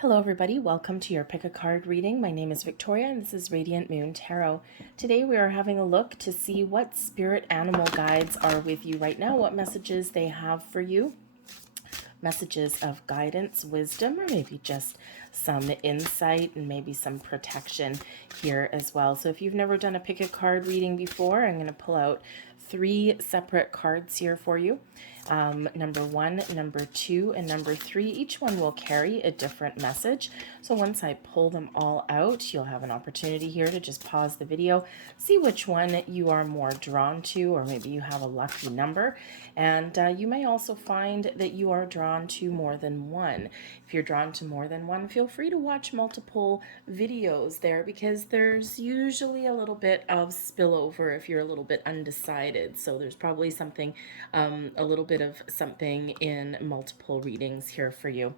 Hello everybody, welcome to your Pick a Card reading. My name is Victoria and this is Radiant Moon Tarot. Today we are having a look to see what spirit animal guides are with you right now, what messages they have for you. Messages of guidance, wisdom, or maybe just some insight and maybe some protection here as well. So if you've never done a Pick a Card reading before, I'm going to pull out 3 separate cards here for you. Number 1, number 2, and number 3. Each one will carry a different message. So once I pull them all out, you'll have an opportunity here to just pause the video, see which one you are more drawn to, or maybe you have a lucky number. And you may also find that you are drawn to more than one. If you're drawn to more than one, feel free to watch multiple videos there because there's usually a little bit of spillover if you're a little bit undecided. So there's probably something, a little bit of something in multiple readings here for you.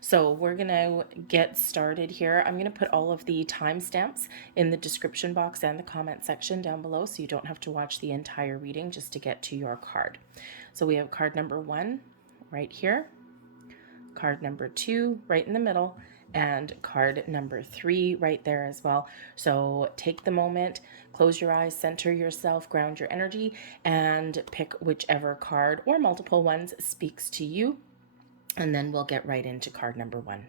So we're going to get started here. I'm going to put all of the timestamps in the description box and the comment section down below so you don't have to watch the entire reading just to get to your card. So we have card number 1 right here, card number 2 right in the middle, and card number 3 right there as well. So take the moment, close your eyes, center yourself, ground your energy, and pick whichever card or multiple ones speaks to you. And then we'll get right into card number 1.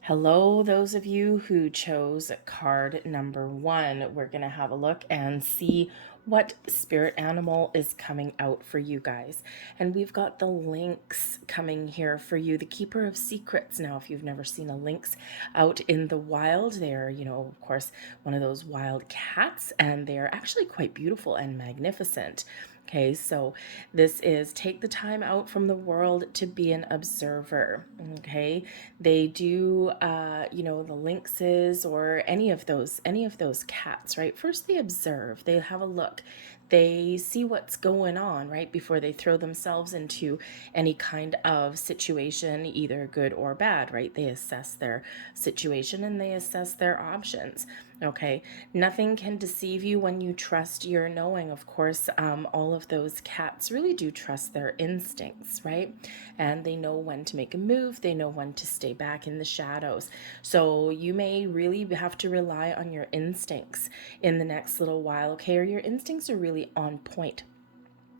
Hello, those of you who chose card number 1. We're going to have a look and see what spirit animal is coming out for you guys. And we've got the lynx coming here for you, the keeper of secrets. Now, if you've never seen a lynx out in the wild, they're, of course, one of those wild cats, and they're actually quite beautiful and magnificent. Okay, so this is take the time out from the world to be an observer. Okay, they do, the lynxes or any of those cats, right? First, they observe, they have a look, they see what's going on, right, before they throw themselves into any kind of situation, either good or bad, right? They assess their situation and they assess their options. Okay, nothing can deceive you when you trust your knowing. Of course, all of those cats really do trust their instincts, right? And they know when to make a move, they know when to stay back in the shadows. So you may really have to rely on your instincts in the next little while, okay? Or your instincts are really on point.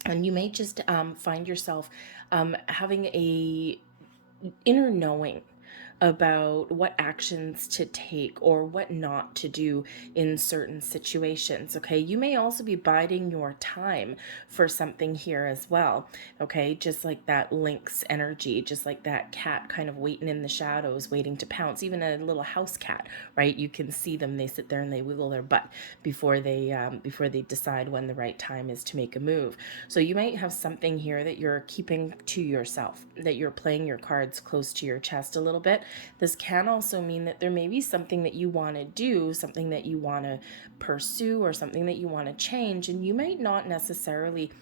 And you may just find yourself having a inner knowing about what actions to take or what not to do in certain situations. Okay, you may also be biding your time for something here as well. Okay, just like that lynx energy, just like that cat kind of waiting in the shadows, waiting to pounce. Even a little house cat, right? You can see them, they sit there and they wiggle their butt before they decide when the right time is to make a move. So you might have something here that you're keeping to yourself, that you're playing your cards close to your chest a little bit. This can also mean that there may be something that you want to do, something that you want to pursue, or something that you want to change, and you might not necessarily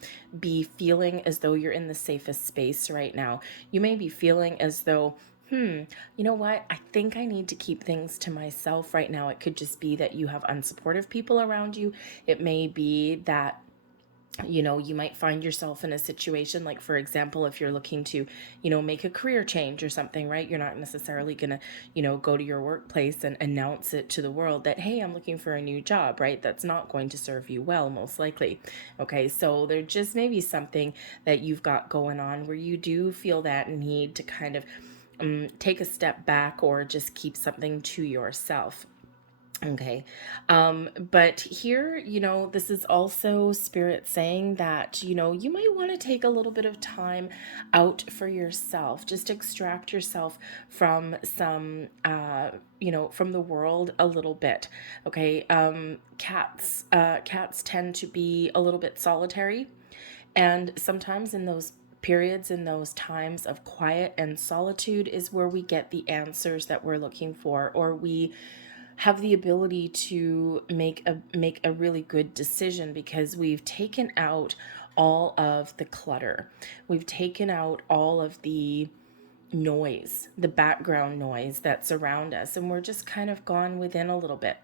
be feeling as though you're in the safest space right now. You may be feeling as though, you know what? I think I need to keep things to myself right now. It could just be that you have unsupportive people around you. It may be that you might find yourself in a situation like, for example, if you're looking to, make a career change or something, right? You're not necessarily going to, go to your workplace and announce it to the world that, hey, I'm looking for a new job, right? That's not going to serve you well, most likely. Okay, so there just may be something that you've got going on where you do feel that need to kind of take a step back or just keep something to yourself. Okay. But here, this is also spirit saying that, you might want to take a little bit of time out for yourself, just extract yourself from some, from the world a little bit. Okay. Cats tend to be a little bit solitary. And sometimes in those periods, in those times of quiet and solitude is where we get the answers that we're looking for, or we have the ability to make a really good decision because we've taken out all of the clutter. We've taken out all of the noise, the background noise that's around us, and we're just kind of gone within a little bit.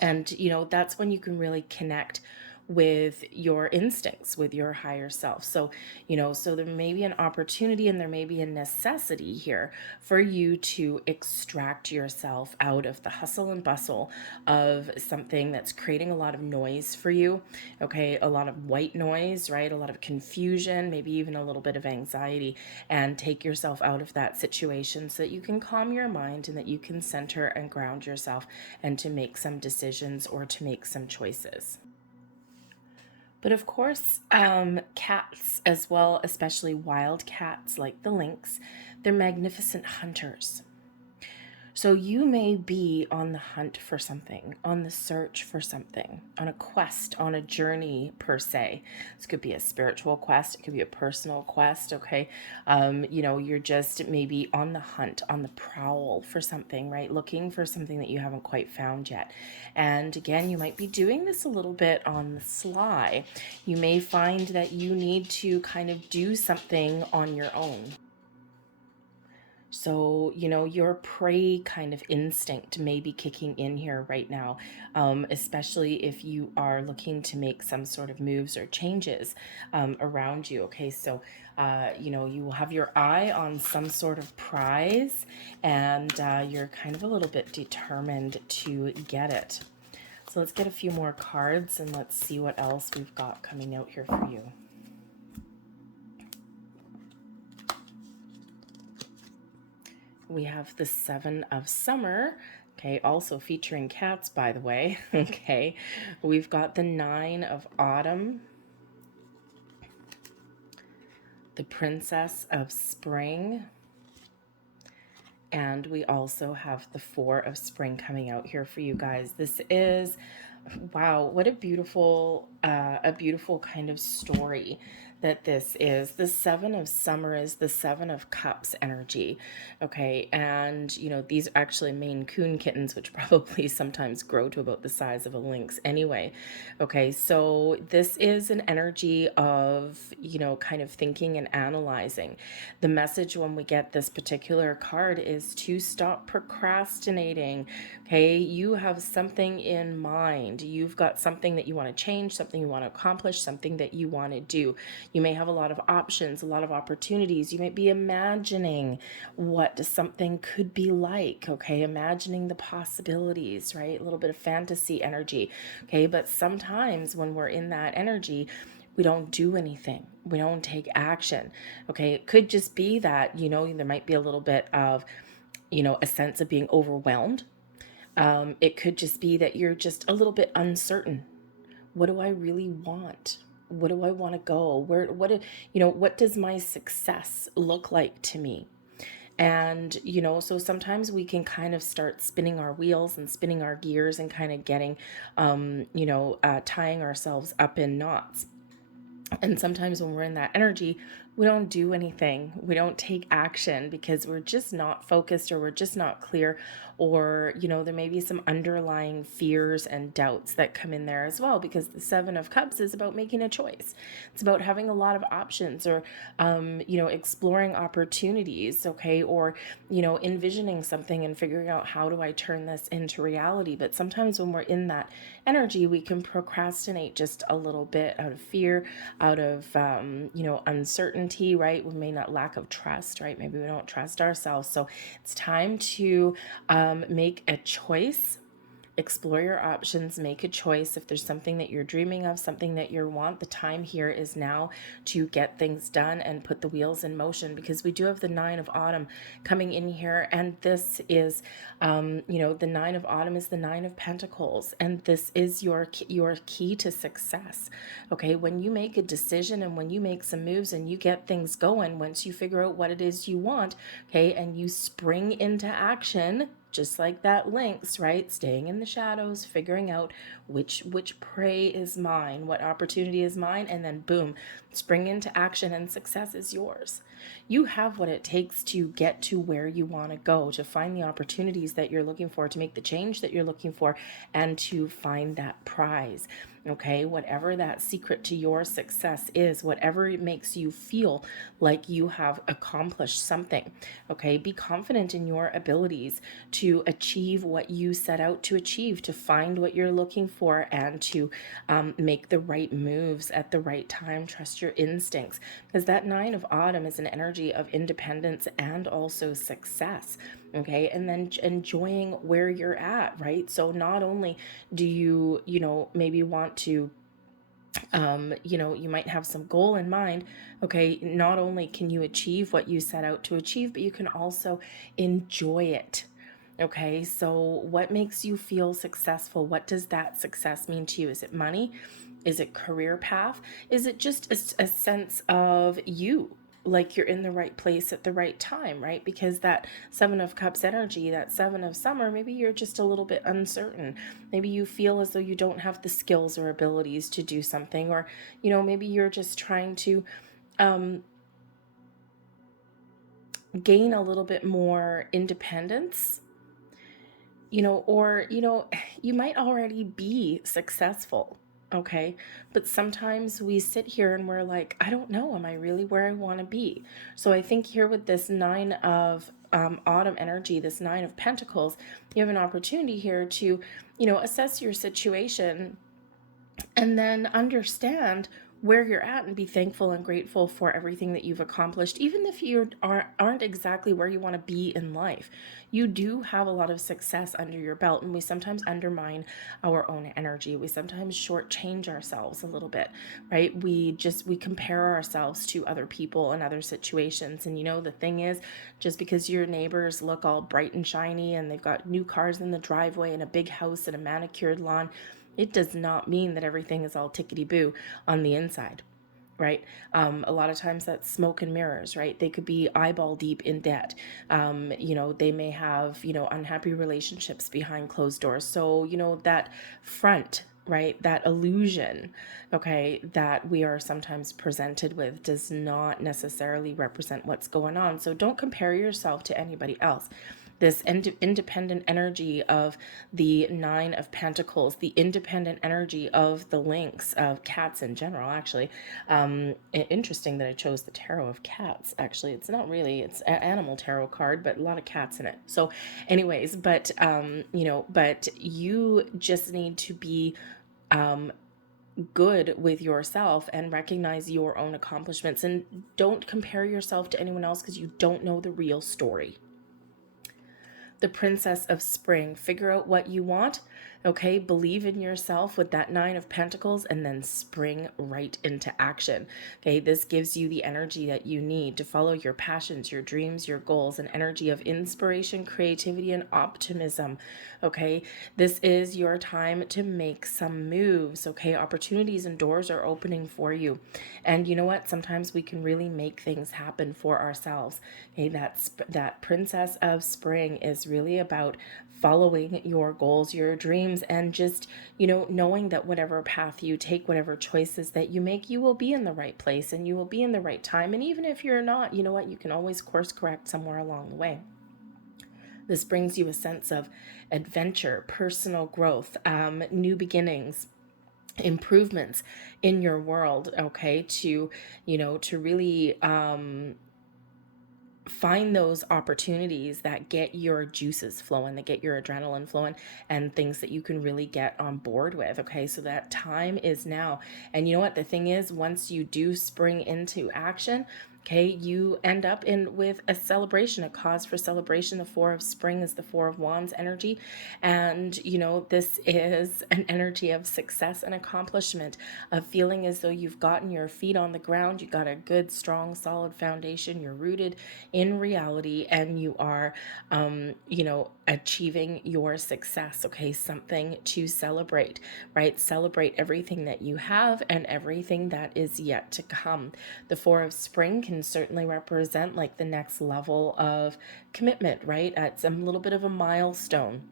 And that's when you can really connect with your instincts, with your higher self. So, so there may be an opportunity and there may be a necessity here for you to extract yourself out of the hustle and bustle of something that's creating a lot of noise for you. Okay, a lot of white noise, right? A lot of confusion, maybe even a little bit of anxiety, and take yourself out of that situation so that you can calm your mind and that you can center and ground yourself and to make some decisions or to make some choices. But of course, cats as well, especially wild cats like the lynx, they're magnificent hunters. So you may be on the hunt for something, on the search for something, on a quest, on a journey per se. This could be a spiritual quest, it could be a personal quest, okay? You're just maybe on the hunt, on the prowl for something, right? Looking for something that you haven't quite found yet. And again, you might be doing this a little bit on the sly. You may find that you need to kind of do something on your own. So, your prey kind of instinct may be kicking in here right now, especially if you are looking to make some sort of moves or changes around you. Okay, so, you will have your eye on some sort of prize and you're kind of a little bit determined to get it. So, let's get a few more cards and let's see what else we've got coming out here for you. We have the Seven of Summer, okay, also featuring cats, by the way, okay. We've got the Nine of Autumn, the Princess of Spring, and we also have the Four of Spring coming out here for you guys. This is, wow, what a beautiful kind of story that this is. The Seven of Summer is the Seven of Cups energy, okay? And, these are actually Maine Coon kittens, which probably sometimes grow to about the size of a lynx anyway, okay? So this is an energy of, kind of thinking and analyzing. The message when we get this particular card is to stop procrastinating, okay? You have something in mind. You've got something that you want to change, something you want to accomplish, something that you want to do. You may have a lot of options, a lot of opportunities. You might be imagining what something could be like, okay? Imagining the possibilities, right? A little bit of fantasy energy, okay? But sometimes when we're in that energy, we don't do anything. We don't take action, okay? It could just be that, there might be a little bit of, a sense of being overwhelmed. It could just be that you're just a little bit uncertain. What do I really want? What do I want to go? What does my success look like to me? And, so sometimes we can kind of start spinning our wheels and spinning our gears and kind of getting, tying ourselves up in knots. And sometimes when we're in that energy, we don't do anything. We don't take action because we're just not focused or we're just not clear. Or, there may be some underlying fears and doubts that come in there as well, because the Seven of Cups is about making a choice. It's about having a lot of options or, exploring opportunities, okay? Or, envisioning something and figuring out how do I turn this into reality. But sometimes when we're in that energy, we can procrastinate just a little bit out of fear, out of, uncertainty, right? We may not lack of trust, right? Maybe we don't trust ourselves. So it's time to make a choice. Explore your options, make a choice. If there's something that you're dreaming of, something that you want, the time here is now to get things done and put the wheels in motion, because we do have the Nine of Autumn coming in here. And this is, the Nine of Autumn is the Nine of Pentacles. And this is your key to success. Okay. When you make a decision and when you make some moves and you get things going, once you figure out what it is you want, okay, and you spring into action, just like that lynx, right? Staying in the shadows, figuring out which prey is mine, what opportunity is mine, and then boom, spring into action and success is yours. You have what it takes to get to where you want to go, to find the opportunities that you're looking for, to make the change that you're looking for, and to find that prize. Okay, whatever that secret to your success is, whatever it makes you feel like you have accomplished something. Okay, be confident in your abilities to achieve what you set out to achieve, to find what you're looking for, and to make the right moves at the right time. Trust your instincts, because that Nine of Autumn is an energy of independence and also success. Okay, and then enjoying where you're at, right? So not only do you, maybe want to, you might have some goal in mind. Okay, not only can you achieve what you set out to achieve, but you can also enjoy it. Okay, so what makes you feel successful? What does that success mean to you? Is it money? Is it career path? Is it just a sense of you? Like you're in the right place at the right time, right? Because that Seven of Cups energy, that Seven of Summer, maybe you're just a little bit uncertain. Maybe you feel as though you don't have the skills or abilities to do something, or, maybe you're just trying to gain a little bit more independence, or, you might already be successful. Okay. But sometimes we sit here and we're like, I don't know, am I really where I want to be? So I think here with this Nine of Autumn energy, this Nine of Pentacles, you have an opportunity here to, assess your situation and then understand where you're at and be thankful and grateful for everything that you've accomplished. Even if you aren't exactly where you want to be in life, you do have a lot of success under your belt, and we sometimes undermine our own energy. We sometimes shortchange ourselves a little bit, right? We compare ourselves to other people and other situations. And the thing is, just because your neighbors look all bright and shiny and they've got new cars in the driveway and a big house and a manicured lawn, it does not mean that everything is all tickety-boo on the inside, right? A lot of times that's smoke and mirrors, right? They could be eyeball deep in debt. They may have, unhappy relationships behind closed doors. So, that front, right? That illusion, okay, that we are sometimes presented with does not necessarily represent what's going on. So don't compare yourself to anybody else. This independent energy of the Nine of Pentacles, the independent energy of the Lynx, of cats in general, actually. Interesting that I chose the tarot of cats. Actually, it's not really, it's an animal tarot card, but a lot of cats in it. So anyways, but you just need to be good with yourself and recognize your own accomplishments, and don't compare yourself to anyone else, because you don't know the real story. The Princess of Spring. Figure out what you want, okay? Believe in yourself with that Nine of Pentacles, and then spring right into action, okay? This gives you the energy that you need to follow your passions, your dreams, your goals, an energy of inspiration, creativity, and optimism, okay? This is your time to make some moves, okay? Opportunities and doors are opening for you. And you know what? Sometimes we can really make things happen for ourselves, okay? That Princess of Spring is really about following your goals, your dreams, and just, knowing that whatever path you take, whatever choices that you make, you will be in the right place and you will be in the right time. And even if you're not, you know what? You can always course correct somewhere along the way. This brings you a sense of adventure, personal growth, new beginnings, improvements in your world, okay? To, to really find those opportunities that get your juices flowing, that get your adrenaline flowing, and things that you can really get on board with. Okay, so that time is now. And you know what? The thing is, once you do spring into action, okay, you end up in with a celebration, a cause for celebration. The Four of Spring is the Four of Wands energy. And, this is an energy of success and accomplishment, of feeling as though you've gotten your feet on the ground, you got a good, strong, solid foundation, you're rooted in reality, and you are, achieving your success, okay? Something to celebrate, right? Celebrate everything that you have and everything that is yet to come. The Four of Spring can certainly represent like the next level of commitment, right? It's a little bit of a milestone.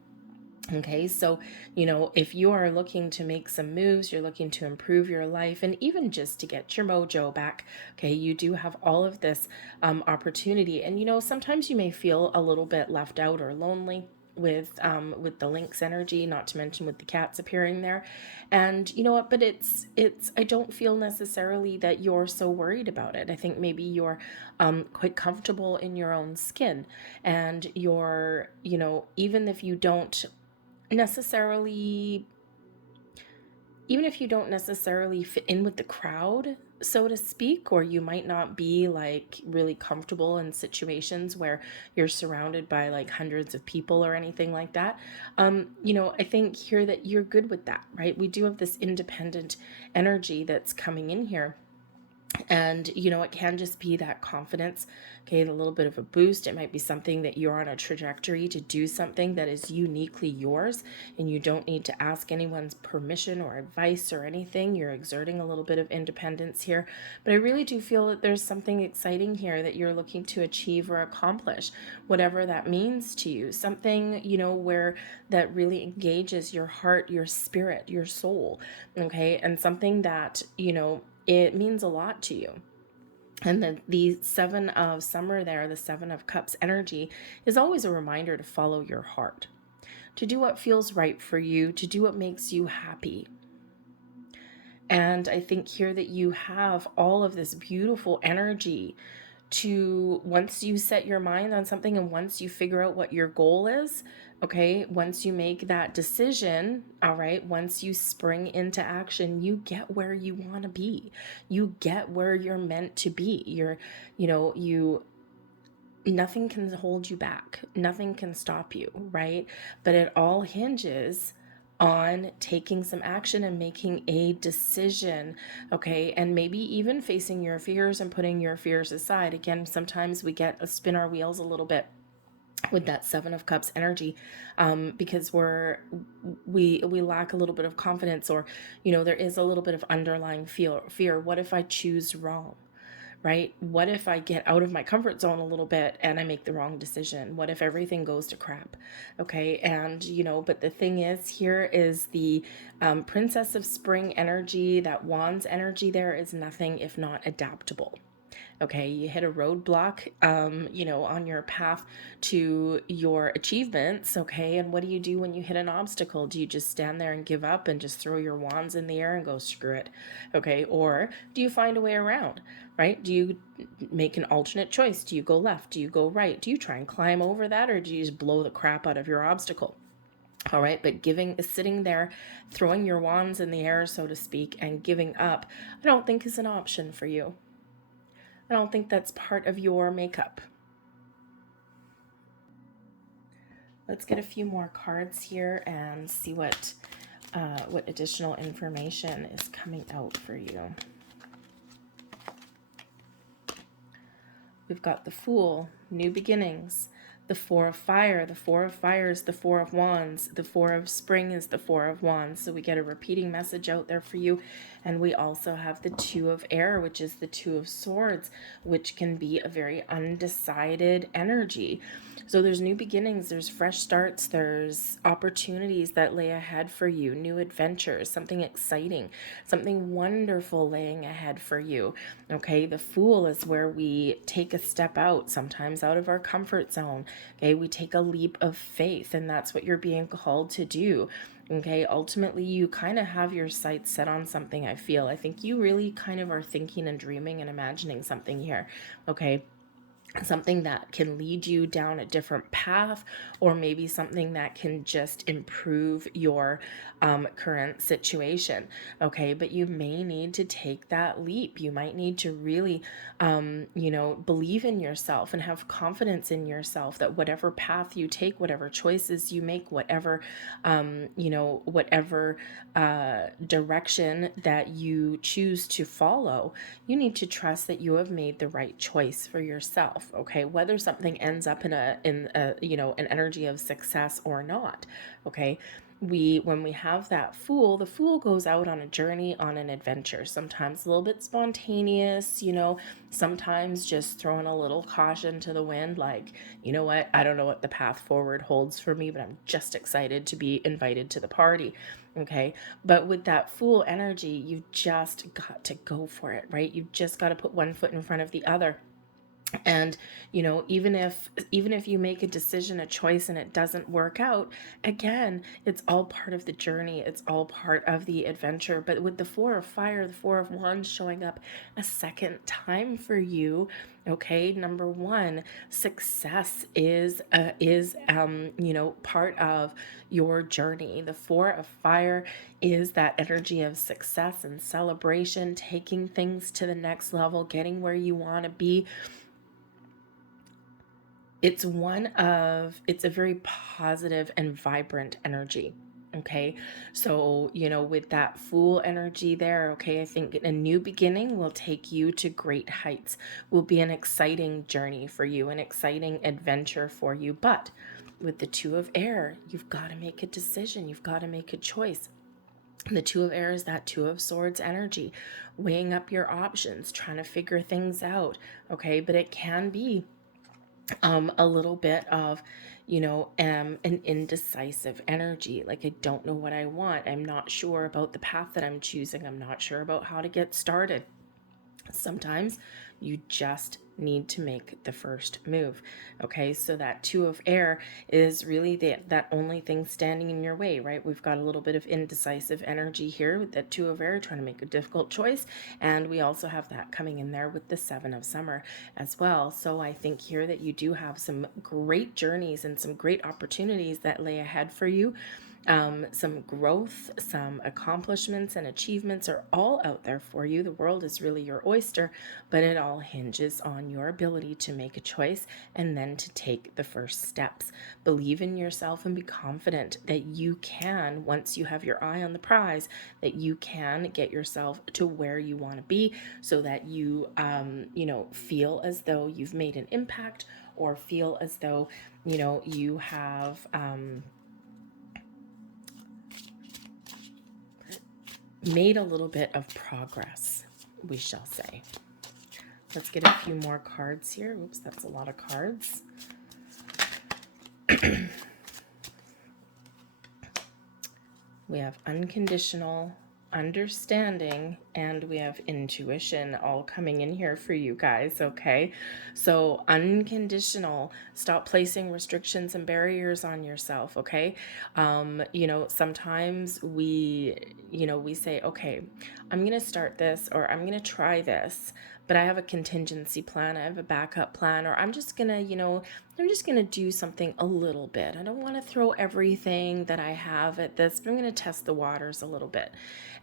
Okay, so, if you are looking to make some moves, you're looking to improve your life, and even just to get your mojo back, okay, you do have all of this opportunity. And, sometimes you may feel a little bit left out or lonely. with the lynx energy, not to mention with the cats appearing there. And you know what, but it's I don't feel necessarily that you're so worried about it. I think maybe you're quite comfortable in your own skin, and you're, you know, necessarily even if you don't necessarily fit in with the crowd, so to speak, or you might not be like really comfortable in situations where you're surrounded by like hundreds of people or anything like that. You know, I think here that you're good with that, right? We do have this independent energy that's coming in here. And, you know, it can just be that confidence, okay, a little bit of a boost. It might be something that you're on a trajectory to do something that is uniquely yours, and you don't need to ask anyone's permission or advice or anything. You're exerting a little bit of independence here. But I really do feel that there's something exciting here that you're looking to achieve or accomplish, whatever that means to you. Something, you know, where that really engages your heart, your spirit, your soul, okay, and something that, you know, it means a lot to you. And the seven of summer there, the seven of cups energy, is always a reminder to follow your heart, to do what feels right for you, to do what makes you happy. And I think here that you have all of this beautiful energy to, once you set your mind on something and once you figure out what your goal is, okay, once you make that decision, all right, once you spring into action, you get where you want to be. You get where you're meant to be. Nothing can hold you back. Nothing can stop you, right? But it all hinges on taking some action and making a decision, okay? And maybe even facing your fears and putting your fears aside. Again, sometimes we get spin our wheels a little bit with that seven of cups energy, because we lack a little bit of confidence, or, you know, there is a little bit of underlying fear. What if I choose wrong? Right? What if I get out of my comfort zone a little bit and I make the wrong decision? What if everything goes to crap? Okay. And, you know, but the thing is, here is the Princess of Spring energy, that Wands energy there is nothing if not adaptable. Okay, you hit a roadblock, you know, on your path to your achievements. Okay, and what do you do when you hit an obstacle? Do you just stand there and give up and just throw your wands in the air and go screw it? Okay, or do you find a way around? Right? Do you make an alternate choice? Do you go left? Do you go right? Do you try and climb over that, or do you just blow the crap out of your obstacle? All right, but sitting there, throwing your wands in the air, so to speak, and giving up, I don't think is an option for you. I don't think that's part of your makeup. Let's get a few more cards here and see what additional information is coming out for you. We've got the Fool, new beginnings. The Four of Fire. The Four of Fire is the Four of Wands. The Four of Spring is the Four of Wands. So we get a repeating message out there for you. And we also have the Two of Air, which is the Two of Swords, which can be a very undecided energy. So there's new beginnings, there's fresh starts, there's opportunities that lay ahead for you, new adventures, something exciting, something wonderful laying ahead for you. Okay, the Fool is where we take a step out, sometimes out of our comfort zone. Okay, we take a leap of faith, and that's what you're being called to do. Okay, ultimately, you kind of have your sights set on something, I feel. I think you really kind of are thinking and dreaming and imagining something here. Okay, something that can lead you down a different path, or maybe something that can just improve your current situation. Okay, but you may need to take that leap. You might need to really you know, believe in yourself and have confidence in yourself that whatever path you take, whatever choices you make, whatever you know, whatever direction that you choose to follow, you need to trust that you have made the right choice for yourself. Okay, whether something ends up in a you know, an energy of success or not. Okay, when we have that Fool, the Fool goes out on a journey, on an adventure, sometimes a little bit spontaneous, you know, sometimes just throwing a little caution to the wind, like, you know what, I don't know what the path forward holds for me, but I'm just excited to be invited to the party. Okay, but with that Fool energy, you've just got to go for it, right? You've just got to put one foot in front of the other. And even if you make a decision, a choice, and it doesn't work out, again, it's all part of the journey, it's all part of the adventure. But with the Four of Fire, the Four of Wands showing up a second time for you, okay, number one, success is part of your journey. The Four of Fire is that energy of success and celebration, taking things to the next level, getting where you want to be. It's a very positive and vibrant energy. Okay. So, with that Fool energy there, okay, I think a new beginning will take you to great heights, will be an exciting journey for you, an exciting adventure for you. But with the Two of Air, you've got to make a decision, you've got to make a choice. The Two of Air is that Two of Swords energy, weighing up your options, trying to figure things out. Okay. But it can be a little bit of, an indecisive energy. Like, I don't know what I want. I'm not sure about the path that I'm choosing. I'm not sure about how to get started. Sometimes you just need to make the first move. Okay, so that Two of Air is really that only thing standing in your way, right? We've got a little bit of indecisive energy here with that Two of Air, trying to make a difficult choice. And we also have that coming in there with the Seven of Summer as well. So I think here that you do have some great journeys and some great opportunities that lay ahead for you. Some growth, some accomplishments and achievements are all out there for you. The world is really your oyster, but it all hinges on your ability to make a choice and then to take the first steps. Believe in yourself and be confident that you can, once you have your eye on the prize, that you can get yourself to where you want to be, so that you, feel as though you've made an impact, or feel as though, you have, made a little bit of progress, we shall say. Let's get a few more cards here. Oops, that's a lot of cards. We have unconditional, understanding, and we have intuition all coming in here for you guys. Okay, so unconditional, stop placing restrictions and barriers on yourself. Okay, sometimes we say, okay, I'm gonna start this, or I'm gonna try this, but I have a contingency plan, I have a backup plan, or I'm just gonna do something a little bit. I don't want to throw everything that I have at this, but I'm going to test the waters a little bit.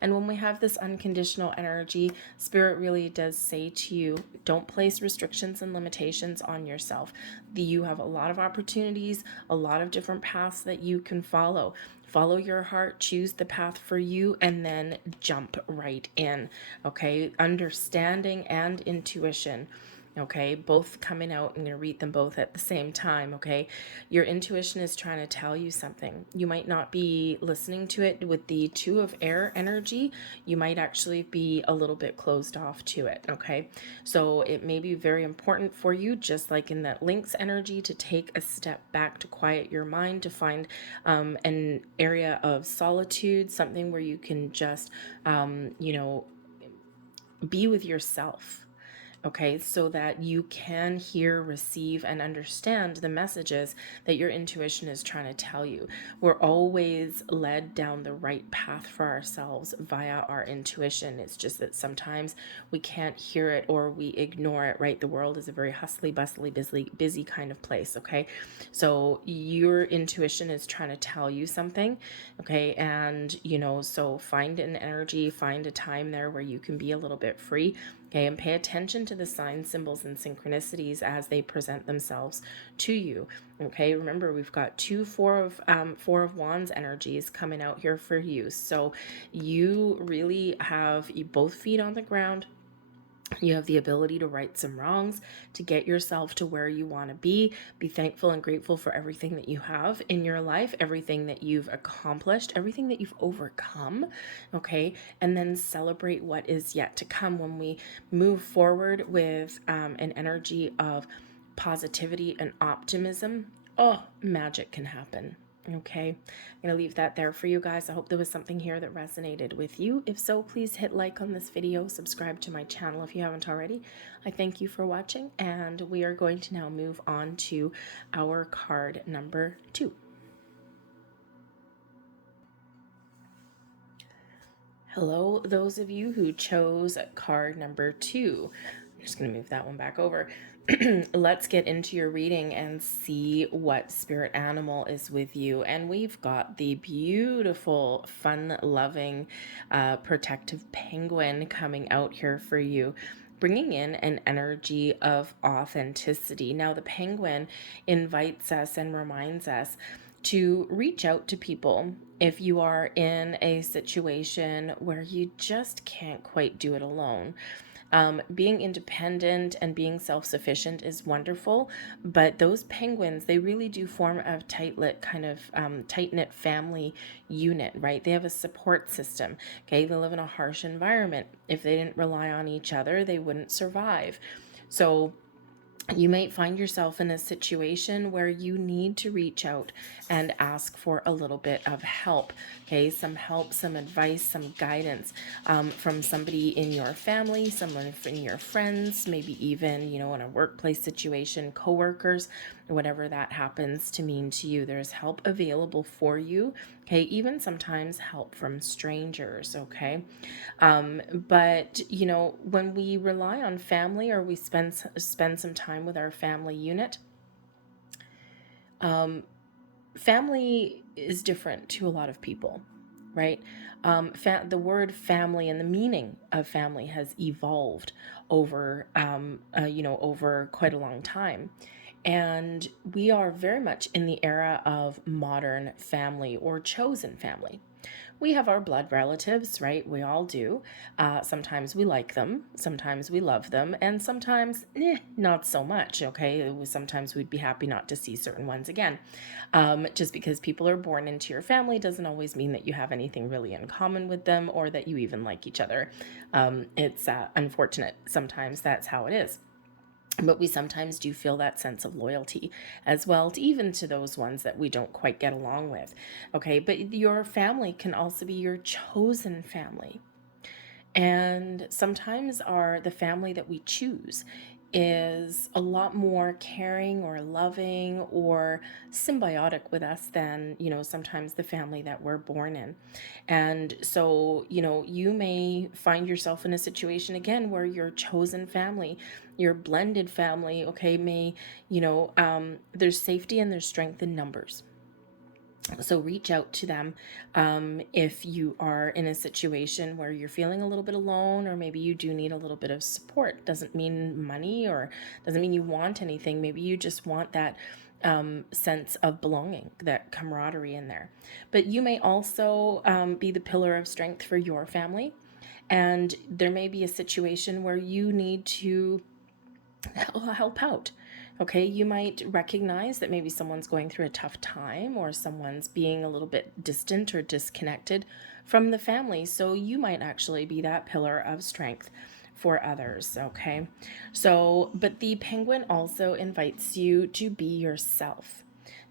And when we have this unconditional energy, Spirit really does say to you, don't place restrictions and limitations on yourself. You have a lot of opportunities, a lot of different paths that you can follow. Follow your heart, choose the path for you, and then jump right in. Okay, understanding and intuition. Okay, both coming out. I'm going to read them both at the same time. Okay, your intuition is trying to tell you something. You might not be listening to it with the Two of Air energy. You might actually be a little bit closed off to it. Okay, so it may be very important for you, just like in that Lynx energy, to take a step back, to quiet your mind, to find an area of solitude, something where you can just, be with yourself. Okay, so that you can hear, receive, and understand the messages that your intuition is trying to tell you. We're always led down the right path for ourselves via our intuition. It's just that sometimes we can't hear it, or we ignore it, right? The world is a very hustly, bustly, busy kind of place, okay? So your intuition is trying to tell you something, okay? And, so find an energy, find a time there where you can be a little bit free. Okay, and pay attention to the signs, symbols, and synchronicities as they present themselves to you. Okay, remember, we've got two Four of Wands energies coming out here for you. So you really have both feet on the ground. You have the ability to right some wrongs, to get yourself to where you want to be. Be thankful and grateful for everything that you have in your life, everything that you've accomplished, everything that you've overcome, okay? And then celebrate what is yet to come. When we move forward with an energy of positivity and optimism, oh, magic can happen. Okay, I'm going to leave that there for you guys. I hope there was something here that resonated with you. If so, please hit like on this video, subscribe to my channel if you haven't already. I thank you for watching, and we are going to now move on to our card number 2. Hello, those of you who chose card number 2. I'm just going to move that one back over. Let's get into your reading and see what spirit animal is with you. And we've got the beautiful, fun-loving, protective penguin coming out here for you, bringing in an energy of authenticity. Now, the penguin invites us and reminds us to reach out to people if you are in a situation where you just can't quite do it alone. Being independent and being self-sufficient is wonderful, but those penguins, they really do form a tight-knit kind of tight-knit family unit, right? They have a support system, okay? They live in a harsh environment. If they didn't rely on each other, they wouldn't survive. So you might find yourself in a situation where you need to reach out and ask for a little bit of help, okay? Some help, some advice, some guidance from somebody in your family, someone from your friends, maybe even, in a workplace situation, coworkers, whatever that happens to mean to you. There's help available for you, okay? Even sometimes help from strangers, okay? But when we rely on family, or we spend some time with our family unit, family is different to a lot of people, right? The word family and the meaning of family has evolved over over quite a long time. And we are very much in the era of modern family, or chosen family. We have our blood relatives, right? We all do. Sometimes we like them, sometimes we love them, and sometimes not so much, okay? Sometimes we'd be happy not to see certain ones again. Just because people are born into your family doesn't always mean that you have anything really in common with them, or that you even like each other. It's unfortunate. Sometimes that's how it is. But we sometimes do feel that sense of loyalty as well, even to those ones that we don't quite get along with. Okay, but your family can also be your chosen family. And sometimes the family that we choose is a lot more caring or loving or symbiotic with us than, sometimes the family that we're born in. And so, you may find yourself in a situation again where your chosen family, your blended family, okay, there's safety and there's strength in numbers. So reach out to them if you are in a situation where you're feeling a little bit alone, or maybe you do need a little bit of support. Doesn't mean money, or doesn't mean you want anything. Maybe you just want that sense of belonging, that camaraderie in there. But you may also be the pillar of strength for your family. And there may be a situation where you need to help out. Okay, you might recognize that maybe someone's going through a tough time, or someone's being a little bit distant or disconnected from the family. So you might actually be that pillar of strength for others, okay? So, but the penguin also invites you to be yourself,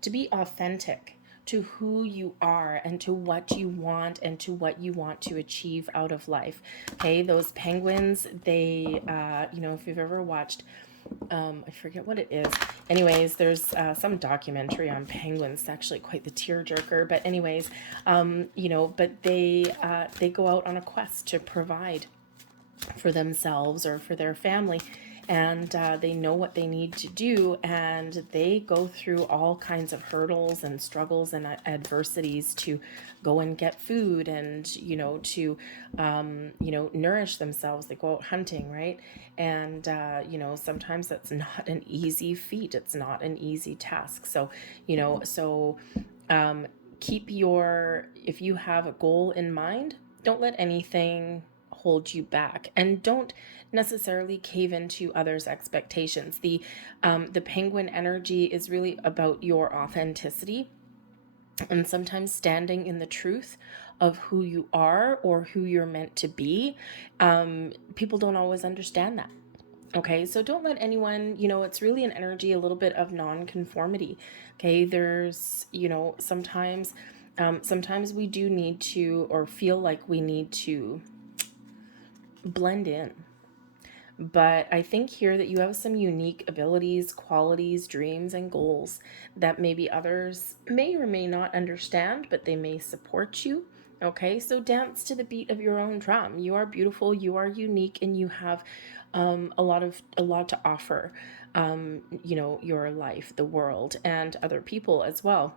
to be authentic to who you are and to what you want and to what you want to achieve out of life. Okay, those penguins, they, if you've ever watched, I forget what it is. Anyways, there's some documentary on penguins. It's actually quite the tearjerker. But anyways, but they go out on a quest to provide for themselves or for their family, and they know what they need to do, and they go through all kinds of hurdles and struggles and adversities to go and get food, and to nourish themselves. They go out hunting, right? And sometimes that's not an easy feat. It's not an easy task. So if you have a goal in mind, don't let anything hold you back, and don't necessarily cave into others' expectations. The penguin energy is really about your authenticity, and sometimes standing in the truth of who you are or who you're meant to be. People don't always understand that. Okay, so don't let anyone, it's really an energy, a little bit of non-conformity. Okay, there's, sometimes we do need to, or feel like we need to blend in. But I think here that you have some unique abilities, qualities, dreams, and goals that maybe others may or may not understand, but they may support you. Okay, so dance to the beat of your own drum. You are beautiful, you are unique, and you have a lot to offer. Your life, the world, and other people as well,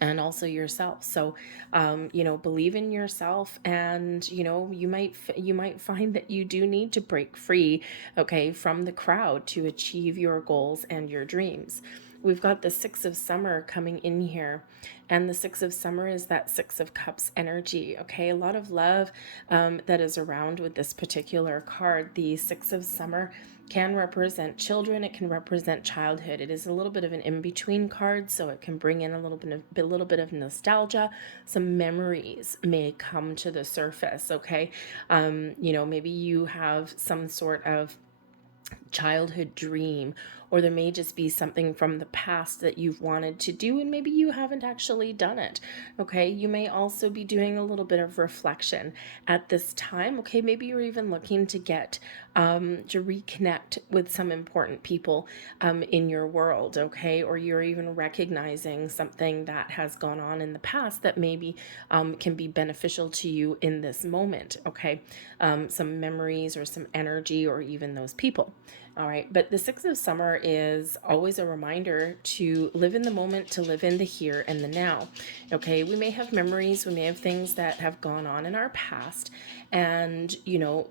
and also yourself. So believe in yourself, and you might find that you do need to break free, okay, from the crowd to achieve your goals and your dreams. We've got the Six of Summer coming in here, and the Six of Summer is that Six of Cups energy. Okay, a lot of love that is around with this particular card. The Six of Summer can represent children. It can represent childhood. It is a little bit of an in-between card, so it can bring in a little bit of nostalgia. Some memories may come to the surface. Okay, maybe you have some sort of childhood dream, or there may just be something from the past that you've wanted to do and maybe you haven't actually done it. Okay, you may also be doing a little bit of reflection at this time. Okay, maybe you're even looking to get to reconnect with some important people in your world. Okay, or you're even recognizing something that has gone on in the past that maybe can be beneficial to you in this moment. Okay, some memories or some energy, or even those people. All right, but the Six of Summer is always a reminder to live in the moment, to live in the here and the now. Okay, we may have memories, we may have things that have gone on in our past, and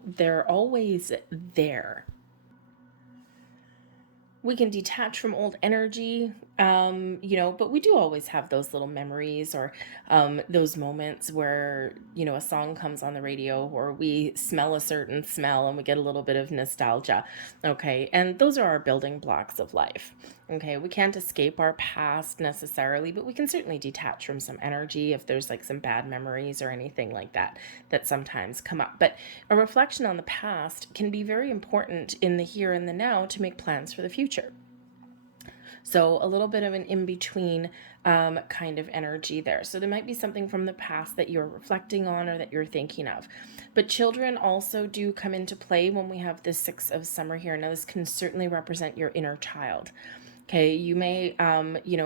they're always there. We can detach from old energy, but we do always have those little memories, or those moments where, a song comes on the radio, or we smell a certain smell and we get a little bit of nostalgia. Okay, and those are our building blocks of life. Okay, we can't escape our past necessarily, but we can certainly detach from some energy if there's like some bad memories or anything like that that sometimes come up. But a reflection on the past can be very important in the here and the now to make plans for the future. So a little bit of an in-between kind of energy there. So there might be something from the past that you're reflecting on or that you're thinking of. But children also do come into play when we have this Six of Summer here. Now this can certainly represent your inner child. Okay, you may,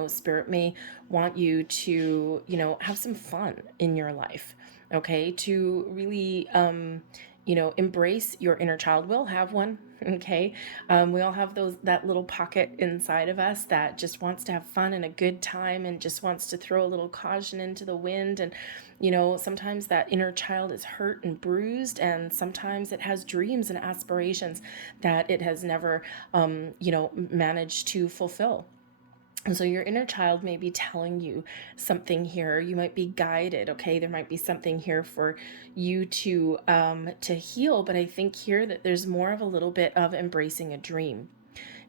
Spirit may want you to, have some fun in your life. Okay, to really, embrace your inner child. We'll have one. Okay, we all have that little pocket inside of us that just wants to have fun and a good time, and just wants to throw a little caution into the wind. And sometimes that inner child is hurt and bruised, and sometimes it has dreams and aspirations that it has never managed to fulfill. And so your inner child may be telling you something here. You might be guided. Okay, there might be something here for you to heal. But I think here that there's more of a little bit of embracing a dream.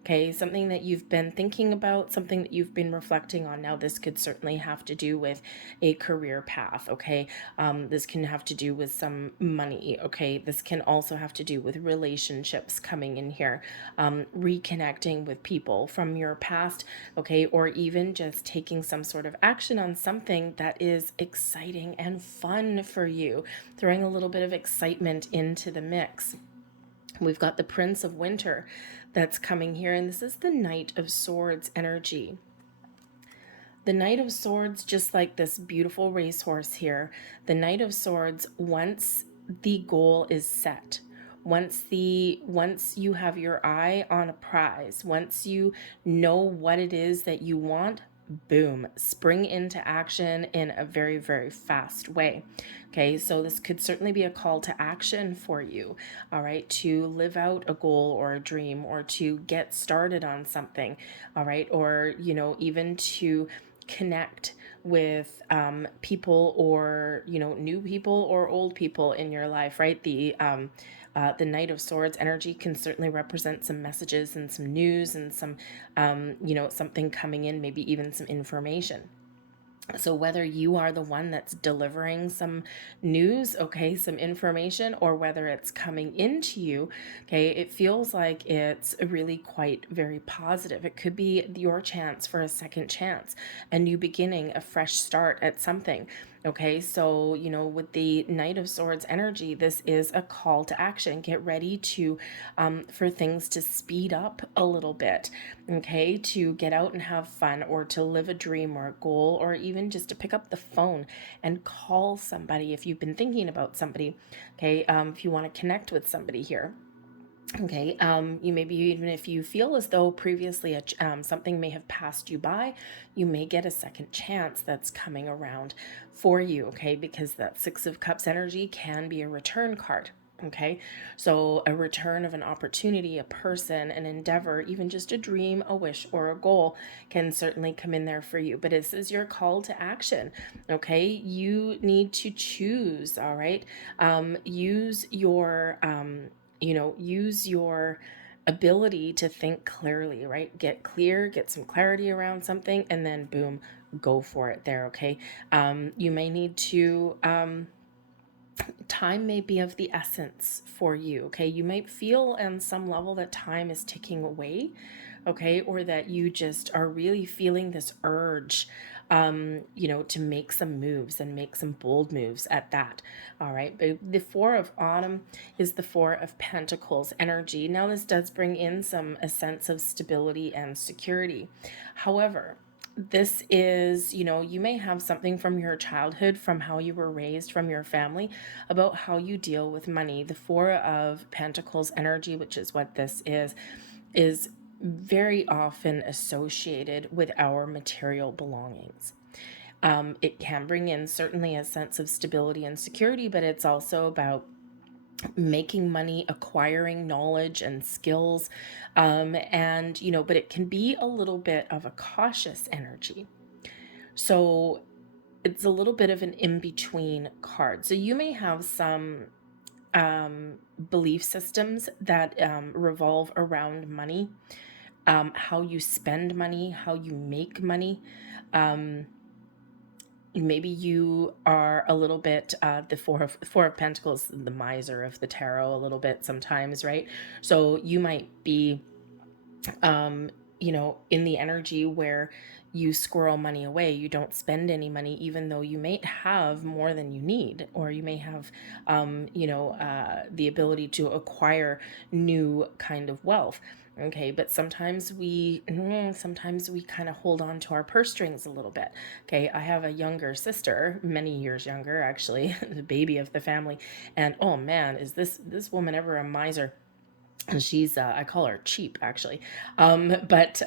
Okay, something that you've been thinking about, something that you've been reflecting on. Now, this could certainly have to do with a career path. Okay, this can have to do with some money. Okay, this can also have to do with relationships coming in here, reconnecting with people from your past. Okay, or even just taking some sort of action on something that is exciting and fun for you, throwing a little bit of excitement into the mix. We've got the Prince of Winter that's coming here, and this is the Knight of Swords energy. The Knight of Swords, just like this beautiful racehorse here, the Knight of Swords, once the goal is set, once you have your eye on a prize, once you know what it is that you want, boom, spring into action in a very, very fast way. Okay, so this could certainly be a call to action for you, all right, to live out a goal or a dream, or to get started on something, all right, or, even to connect with people, or, new people or old people in your life, right? The Knight of Swords energy can certainly represent some messages and some news and some, something coming in, maybe even some information. So whether you are the one that's delivering some news, okay, some information, or whether it's coming into you, okay, it feels like it's really quite very positive. It could be your chance for a second chance, a new beginning, a fresh start at something. Okay, so, with the Knight of Swords energy, this is a call to action. Get ready for things to speed up a little bit, okay, to get out and have fun, or to live a dream or a goal, or even just to pick up the phone and call somebody if you've been thinking about somebody, okay, if you want to connect with somebody here. Okay, you maybe even if you feel as though previously something may have passed you by, you may get a second chance that's coming around for you, okay, because that Six of Cups energy can be a return card. Okay, so a return of an opportunity, a person, an endeavor, even just a dream, a wish, or a goal can certainly come in there for you. But this is your call to action. Okay, you need to choose. All right, use your ability to think clearly, right? Get clear, get some clarity around something, and then boom, go for it there, okay? You may need to, time may be of the essence for you, okay? You might feel on some level that time is ticking away, okay? Or that you just are really feeling this urge, to make some moves and make some bold moves at that. All right. But the Four of Autumn is the Four of Pentacles energy. Now, this does bring in a sense of stability and security. However, this is, you may have something from your childhood, from how you were raised, from your family, about how you deal with money. The Four of Pentacles energy, which is what this is very often associated with our material belongings. It can bring in certainly a sense of stability and security, but it's also about making money, acquiring knowledge and skills. But it can be a little bit of a cautious energy. So it's a little bit of an in-between card. So you may have some belief systems that revolve around money, how you spend money, how you make money. Maybe you are a little bit the four of Pentacles, the miser of the tarot, a little bit sometimes, right? So you might be in the energy where you squirrel money away. You don't spend any money, even though you may have more than you need, or you may have, the ability to acquire new kind of wealth. Okay, but sometimes we kind of hold on to our purse strings a little bit. Okay, I have a younger sister, many years younger, actually, the baby of the family, and oh man, is this woman ever a miser? And she's I call her cheap, actually. But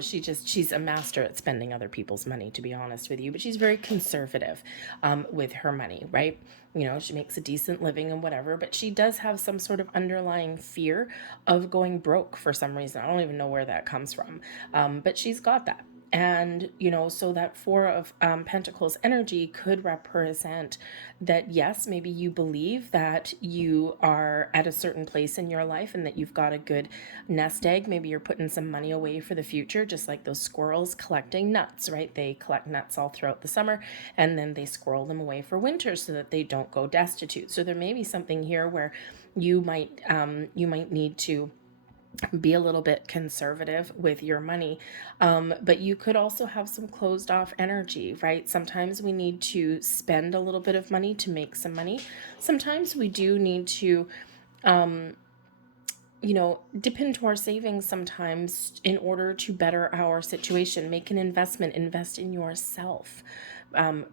she's a master at spending other people's money, to be honest with you, but she's very conservative with her money, right? She makes a decent living and whatever, but she does have some sort of underlying fear of going broke for some reason. I don't even know where that comes from, but she's got that. And, so that Four of Pentacles energy could represent that, yes, maybe you believe that you are at a certain place in your life and that you've got a good nest egg. Maybe you're putting some money away for the future, just like those squirrels collecting nuts, right? They collect nuts all throughout the summer and then they squirrel them away for winter so that they don't go destitute. So there may be something here where you might need to be a little bit conservative with your money. But you could also have some closed off energy, right? Sometimes we need to spend a little bit of money to make some money. Sometimes we do need to, dip into our savings sometimes in order to better our situation. Make an investment, invest in yourself.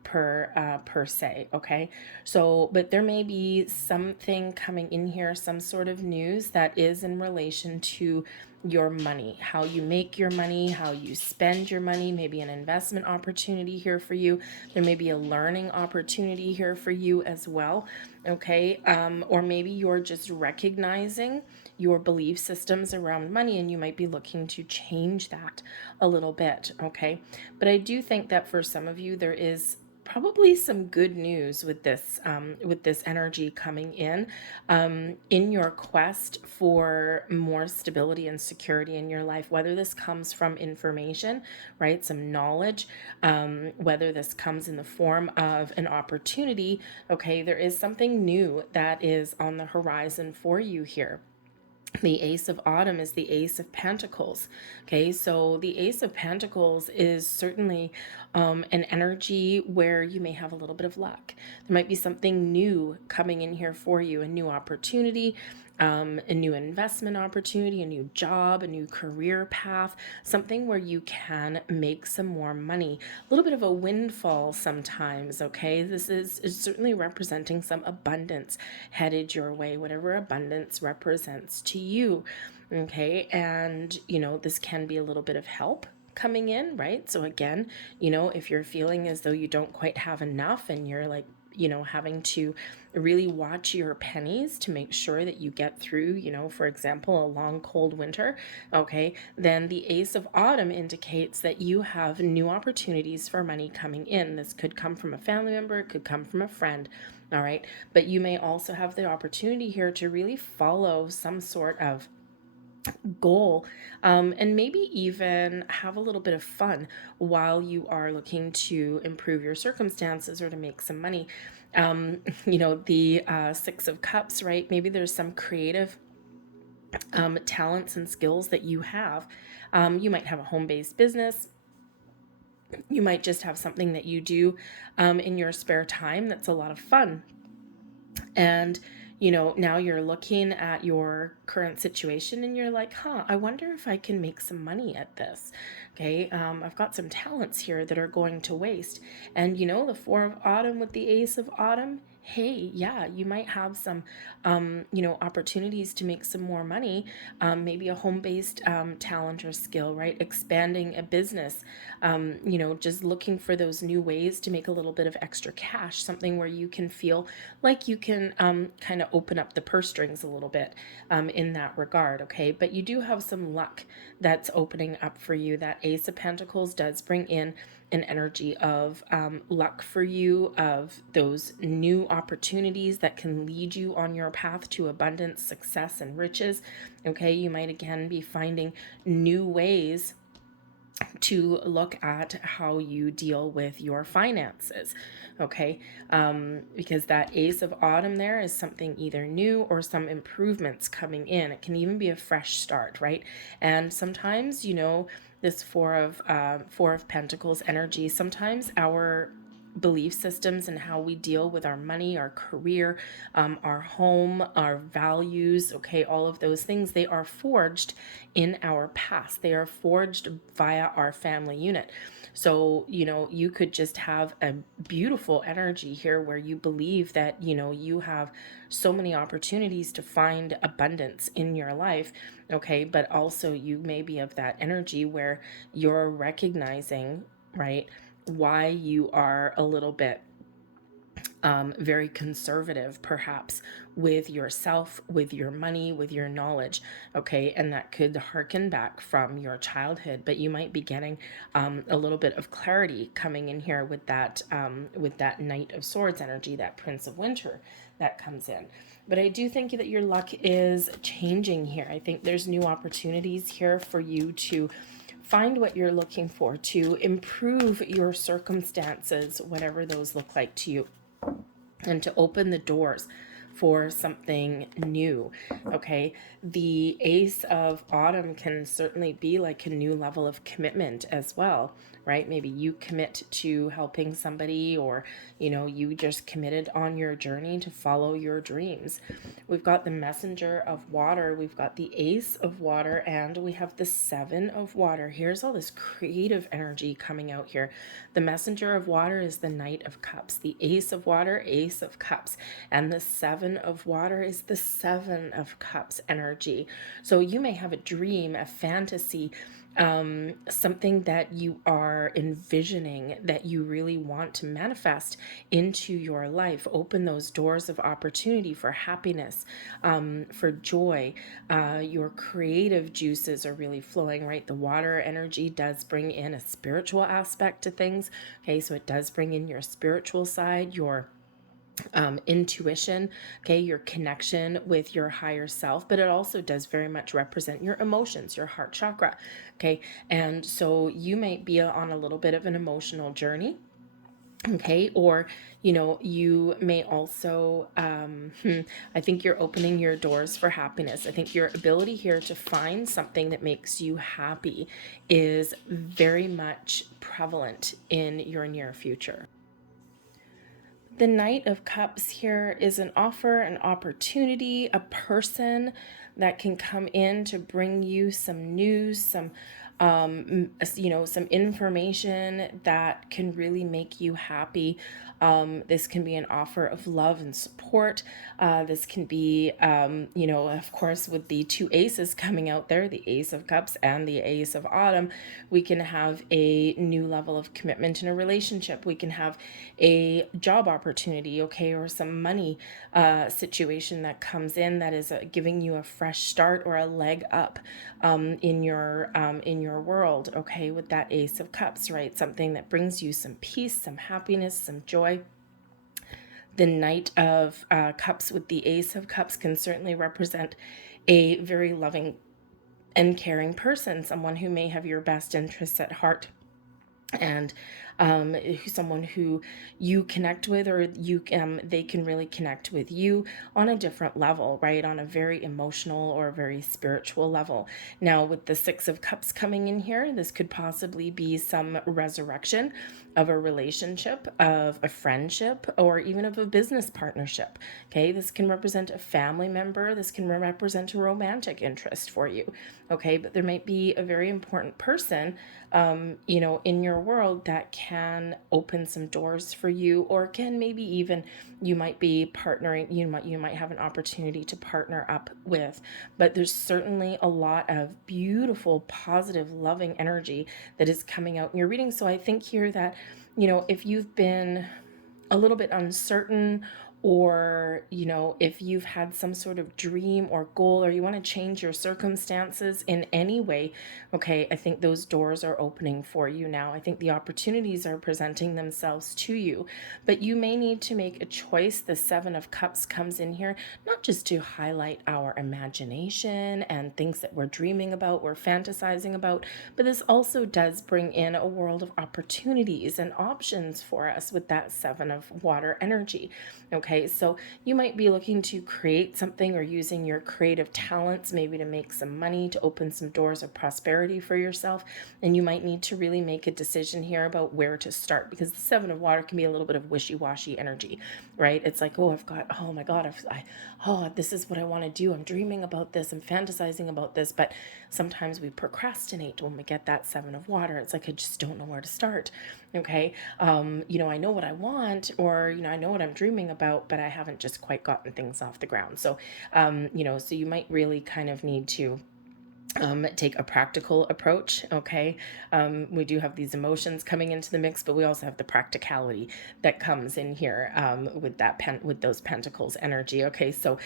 Per se, okay? So, but there may be something coming in here, some sort of news that is in relation to your money, how you make your money, how you spend your money, maybe an investment opportunity here for you. There may be a learning opportunity here for you as well, okay? Or maybe you're just recognizing your belief systems around money and you might be looking to change that a little bit, okay? But I do think that for some of you, there is probably some good news with this energy coming in your quest for more stability and security in your life. Whether this comes from information, right, some knowledge, whether this comes in the form of an opportunity. Okay, there is something new that is on the horizon for you here. The Ace of Autumn is the Ace of Pentacles. Okay, so the Ace of Pentacles is certainly an energy where you may have a little bit of luck. There might be something new coming in here for you, a new opportunity, a new investment opportunity, a new job, a new career path, something where you can make some more money. A little bit of a windfall sometimes, okay? This is certainly representing some abundance headed your way, whatever abundance represents to you, okay? And, this can be a little bit of help coming in, right? So again, if you're feeling as though you don't quite have enough and you're like, having to really watch your pennies to make sure that you get through, for example, a long cold winter, okay, then the Ace of Autumn indicates that you have new opportunities for money coming in. This could come from a family member, it could come from a friend, all right, but you may also have the opportunity here to really follow some sort of goal, and maybe even have a little bit of fun while you are looking to improve your circumstances or to make some money. The Six of Cups, right? Maybe there's some creative talents and skills that you have. You might have a home-based business. You might just have something that you do in your spare time that's a lot of fun. And now you're looking at your current situation and you're like, I wonder if I can make some money at this. Okay, I've got some talents here that are going to waste. And the Four of Autumn with the Ace of Autumn, hey, yeah, you might have some, opportunities to make some more money, maybe a home-based talent or skill, right? Expanding a business, just looking for those new ways to make a little bit of extra cash, something where you can feel like you can kind of open up the purse strings a little bit in that regard, okay? But you do have some luck that's opening up for you. That Ace of Pentacles does bring in an energy of luck for you, of those new opportunities that can lead you on your path to abundance, success, and riches. Okay, you might again be finding new ways to look at how you deal with your finances, okay? Because that Ace of Autumn there is something either new or some improvements coming in. It can even be a fresh start, right? And sometimes, this Four of Pentacles energy, sometimes our belief systems and how we deal with our money, our career, our home, our values, okay, all of those things, they are forged in our past. They are forged via our family unit. So, you could just have a beautiful energy here where you believe that, you have so many opportunities to find abundance in your life, okay, but also you may be of that energy where you're recognizing, right, why you are a little bit very conservative, perhaps, with yourself, with your money, with your knowledge, okay? And that could harken back from your childhood, but you might be getting a little bit of clarity coming in here with that Knight of Swords energy, that Prince of Winter that comes in. But I do think that your luck is changing here. I think there's new opportunities here for you to find what you're looking for, to improve your circumstances, whatever those look like to you, and to open the doors for something new, okay? The Ace of Autumn can certainly be like a new level of commitment as well, right? Maybe you commit to helping somebody, or, you just committed on your journey to follow your dreams. We've got the Messenger of Water, we've got the Ace of Water, and we have the Seven of Water. Here's all this creative energy coming out here. The Messenger of Water is the Knight of Cups, the Ace of Water, Ace of Cups, and the Seven of Water is the Seven of Cups energy. So you may have a dream, a fantasy, something that you are envisioning that you really want to manifest into your life. Open those doors of opportunity for happiness, for joy. Your creative juices are really flowing, right? The water energy does bring in a spiritual aspect to things. Okay, so it does bring in your spiritual side, your intuition, okay, your connection with your higher self, but it also does very much represent your emotions, your heart chakra, okay? And so you might be on a little bit of an emotional journey. Okay, or you may also, I think you're opening your doors for happiness. I think your ability here to find something that makes you happy is very much prevalent in your near future. The Knight of Cups here is an offer, an opportunity, a person that can come in to bring you some news, some information that can really make you happy. This can be an offer of love and support. This can be, of course, with the two aces coming out there, the Ace of Cups and the Ace of Autumn, we can have a new level of commitment in a relationship. We can have a job opportunity, okay, or some money situation that comes in that is giving you a fresh start or a leg up in your world, okay, with that Ace of Cups, right? Something that brings you some peace, some happiness, some joy. The Knight of Cups with the Ace of Cups can certainly represent a very loving and caring person, someone who may have your best interests at heart, and someone who you connect with, or they can really connect with you on a different level, right? On a very emotional or very spiritual level. Now, with the Six of Cups coming in here, this could possibly be some resurrection of a relationship, of a friendship, or even of a business partnership. Okay, this can represent a family member, this can represent a romantic interest for you. Okay, but there might be a very important person in your world that can open some doors for you, or can maybe even you might be partnering, you might have an opportunity to partner up with. But there's certainly a lot of beautiful, positive, loving energy that is coming out in your reading. So I think here that, if you've been a little bit uncertain, or if you've had some sort of dream or goal, or you want to change your circumstances in any way, okay, I think those doors are opening for you now. I think the opportunities are presenting themselves to you, but you may need to make a choice. The Seven of Cups comes in here not just to highlight our imagination and things that we're dreaming about, we're fantasizing about, but this also does bring in a world of opportunities and options for us with that Seven of Water energy. Okay, so you might be looking to create something, or using your creative talents maybe to make some money, to open some doors of prosperity for yourself. And you might need to really make a decision here about where to start, because the Seven of Water can be a little bit of wishy-washy energy, right? It's like, oh, oh my God, this is what I want to do. I'm dreaming about this, I'm fantasizing about this, but sometimes we procrastinate when we get that Seven of Water. It's like, I just don't know where to start. Okay, I know what I want, or I know what I'm dreaming about, but I haven't just quite gotten things off the ground. So so you might really kind of need to take a practical approach. Okay, we do have these emotions coming into the mix, but we also have the practicality that comes in here with those pentacles energy. Okay, so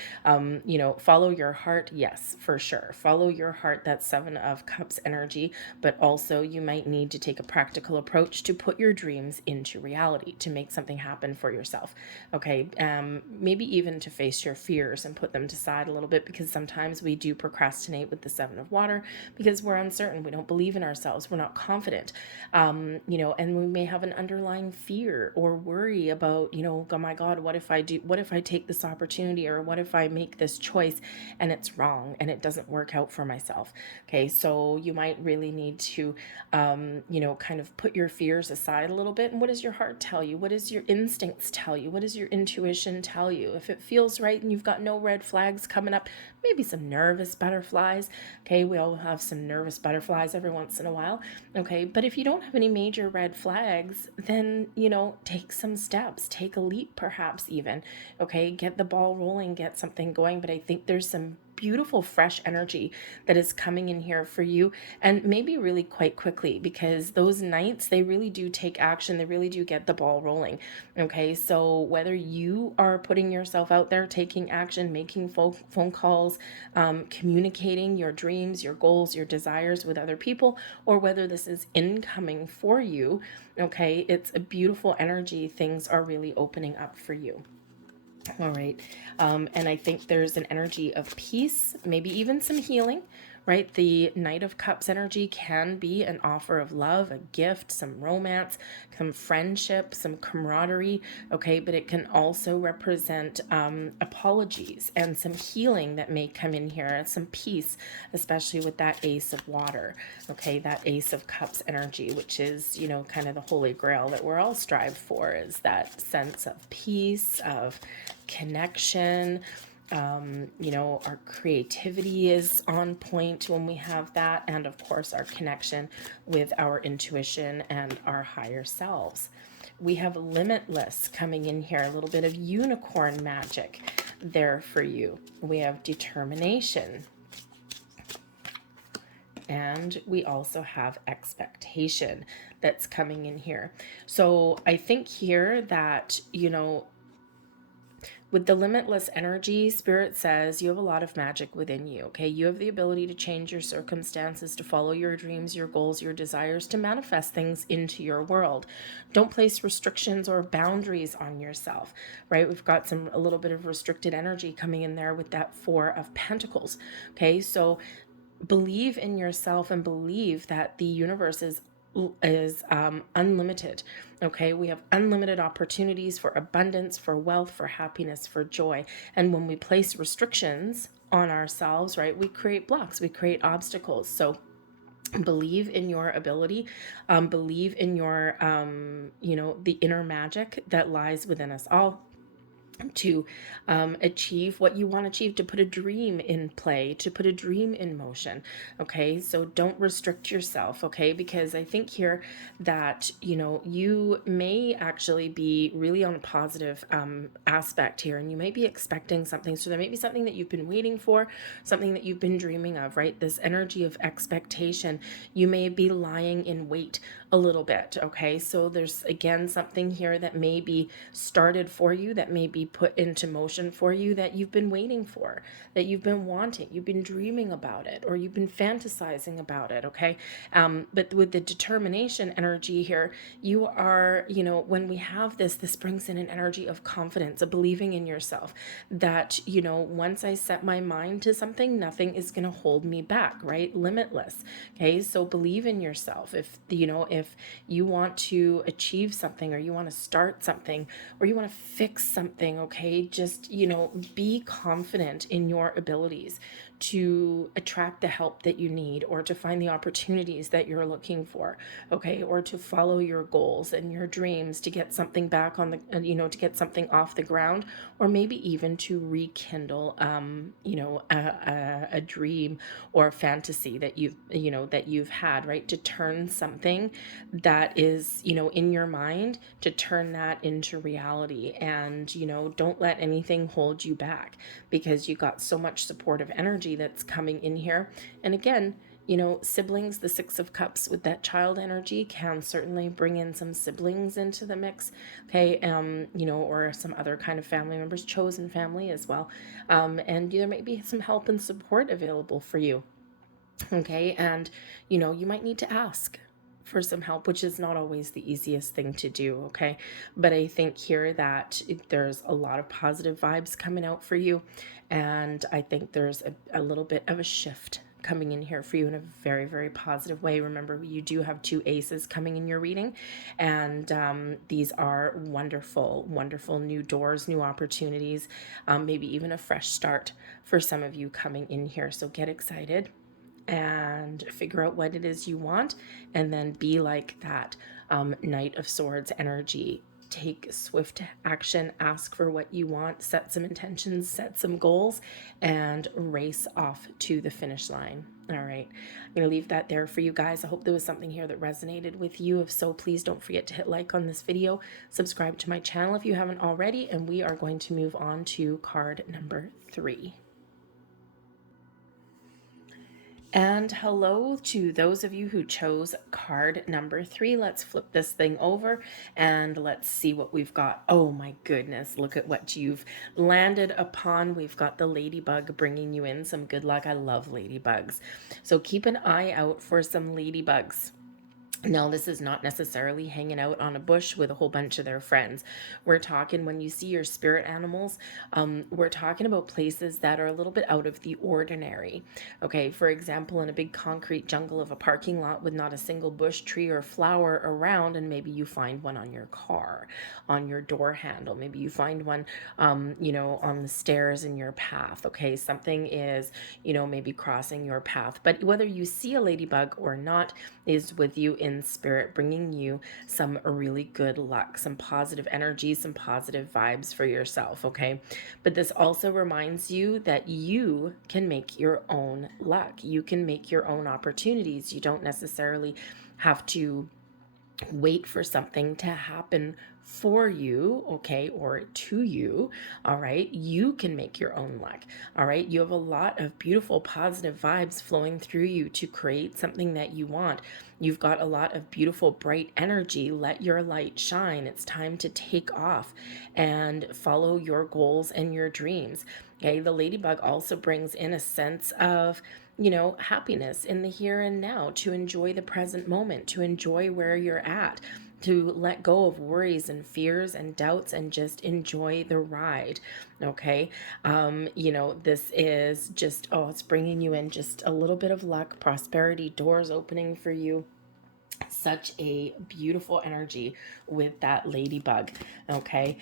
follow your heart. Yes, for sure, follow your heart. That Seven of Cups energy, but also you might need to take a practical approach to put your dreams into reality, to make something happen for yourself. Okay, maybe even to face your fears and put them to side a little bit, because sometimes we do procrastinate with the Seven of Water because we're uncertain, we don't believe in ourselves, we're not confident, and we may have an underlying fear or worry about, oh my God, what if I take this opportunity, or what if I make this choice and it's wrong and it doesn't work out for myself. Okay, so you might really need to kind of put your fears aside a little bit. And what does your heart tell you? What does your instincts tell you? What does your intuition tell you? If it feels right and you've got no red flags coming up, maybe some nervous butterflies. Okay, we all have some nervous butterflies every once in a while. Okay, but if you don't have any major red flags, then take some steps, take a leap, perhaps even. Okay, get the ball rolling, get something going. But I think there's some beautiful, fresh energy that is coming in here for you, and maybe really quite quickly, because those nights, they really do take action. They really do get the ball rolling. Okay, so whether you are putting yourself out there, taking action, making phone calls, communicating your dreams, your goals, your desires with other people, or whether this is incoming for you, okay, it's a beautiful energy. Things are really opening up for you. All right. And I think there's an energy of peace, maybe even some healing, right? The Knight of Cups energy can be an offer of love, a gift, some romance, some friendship, some camaraderie, okay? But it can also represent apologies and some healing that may come in here, and some peace, especially with that Ace of Water, okay? That Ace of Cups energy, which is, you know, kind of the holy grail that we're all strive for, is that sense of peace, of connection. You know, our creativity is on point when we have that, and of course our connection with our intuition and our higher selves. We have limitless coming in here, a little bit of unicorn magic there for you. We have determination, and we also have expectation that's coming in here. So I think here that, you know, with the limitless energy, Spirit says you have a lot of magic within you, okay? You have the ability to change your circumstances, to follow your dreams, your goals, your desires, to manifest things into your world. Don't place restrictions or boundaries on yourself, right? We've got a little bit of restricted energy coming in there with that Four of Pentacles, okay? So believe in yourself and believe that the universe is unlimited. Okay, we have unlimited opportunities for abundance, for wealth, for happiness, for joy. And when we place restrictions on ourselves, right, we create blocks, we create obstacles. So believe in your ability, believe in your you know, the inner magic that lies within us all, to achieve what you want to achieve, to put a dream in play, to put a dream in motion. Okay, so don't restrict yourself, okay? Because I think here that, you know, you may actually be really on a positive aspect here, and you may be expecting something. So there may be something that you've been waiting for, something that you've been dreaming of, right? This energy of expectation. You may be lying in wait a little bit, okay? So there's again something here that may be started for you, that may be put into motion for you, that you've been waiting for, that you've been wanting, you've been dreaming about it, or you've been fantasizing about it, okay? But with the determination energy here, you are, you know, when we have this brings in an energy of confidence, of believing in yourself, that, you know, once I set my mind to something, nothing is going to hold me back, right? Limitless, okay? So believe in yourself. If, you know, if you want to achieve something, or you want to start something, or you want to fix something, okay, just, you know, be confident in your abilities to attract the help that you need, or to find the opportunities that you're looking for, okay, or to follow your goals and your dreams, to get something back on the, you know, to get something off the ground, or maybe even to rekindle, you know, a dream or a fantasy that you've had, right? To turn something that is, you know, in your mind, to turn that into reality. And, you know, don't let anything hold you back, because you got so much supportive energy that's coming in here. And again, you know, siblings, the Six of Cups with that child energy can certainly bring in some siblings into the mix, okay, you know, or some other kind of family members, chosen family as well. And there might be some help and support available for you, okay? And, you know, you might need to ask for some help, which is not always the easiest thing to do, okay? But I think here that there's a lot of positive vibes coming out for you, and I think there's a little bit of a shift coming in here for you in a very, very positive way. Remember, you do have two aces coming in your reading, and these are wonderful, wonderful new doors, new opportunities, maybe even a fresh start for some of you coming in here. So get excited and figure out what it is you want, and then be like that Knight of Swords energy. Take swift action, ask for what you want, set some intentions, set some goals, and race off to the finish line. All right, I'm going to leave that there for you guys. I hope there was something here that resonated with you. If so, please don't forget to hit like on this video, subscribe to my channel if you haven't already, and we are going to move on to card number 3. And hello to those of you who chose card number 3. Let's flip this thing over and let's see what we've got. Oh my goodness, look at what you've landed upon. We've got the ladybug bringing you in some good luck. I love ladybugs. So keep an eye out for some ladybugs. Now, this is not necessarily hanging out on a bush with a whole bunch of their friends. We're talking when you see your spirit animals, we're talking about places that are a little bit out of the ordinary. Okay, for example, in a big concrete jungle of a parking lot with not a single bush, tree, or flower around, and maybe you find one on your car, on your door handle. Maybe you find one, on the stairs in your path. Okay, something is, maybe crossing your path. But whether you see a ladybug or not is with you in spirit, bringing you some really good luck, some positive energy, some positive vibes for yourself, okay? But this also reminds you that you can make your own luck. You can make your own opportunities. You don't necessarily have to wait for something to happen for you, okay, or to you, all right? You can make your own luck, all right? You have a lot of beautiful, positive vibes flowing through you to create something that you want. You've got a lot of beautiful, bright energy. Let your light shine. It's time to take off and follow your goals and your dreams, okay? The ladybug also brings in a sense of happiness in the here and now, to enjoy the present moment, to enjoy where you're at, to let go of worries and fears and doubts and just enjoy the ride. Okay. This is just, it's bringing you in just a little bit of luck, prosperity, doors opening for you. Such a beautiful energy with that ladybug. Okay,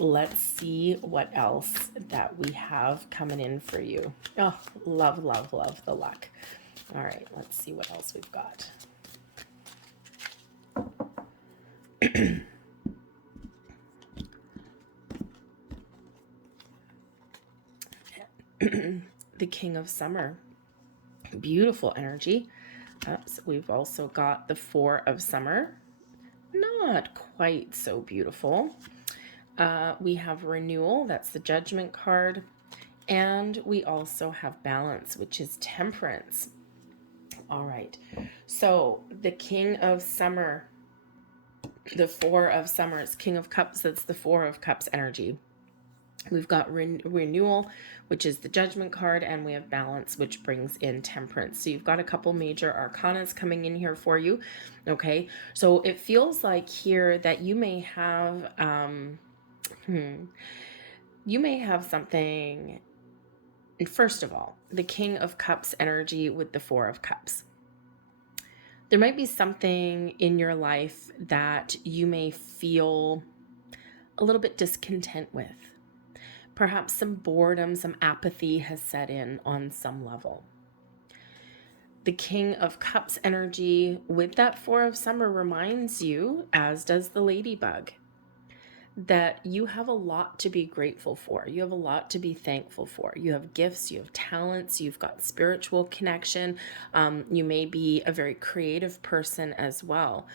let's see what else that we have coming in for you. Oh, love, love, love the luck. All right, let's see what else we've got. The King of Summer. Beautiful energy. So we've also got the Four of Summer. Not quite so beautiful. We have Renewal, that's the Judgment card. And we also have Balance, which is Temperance. All right. So the King of Summer, the Four of Summers, King of Cups, that's the Four of Cups energy. We've got Renewal, which is the Judgment card, and we have Balance, which brings in Temperance. So you've got a couple major arcanas coming in here for you. Okay, so it feels like here that you may have something. First of all, the King of Cups energy with the Four of Cups. There might be something in your life that you may feel a little bit discontent with. Perhaps some boredom, some apathy has set in on some level. The King of Cups energy with that Four of Summer reminds you, as does the ladybug, that you have a lot to be grateful for. You have a lot to be thankful for. You have gifts, you have talents, you've got spiritual connection. You may be a very creative person as well.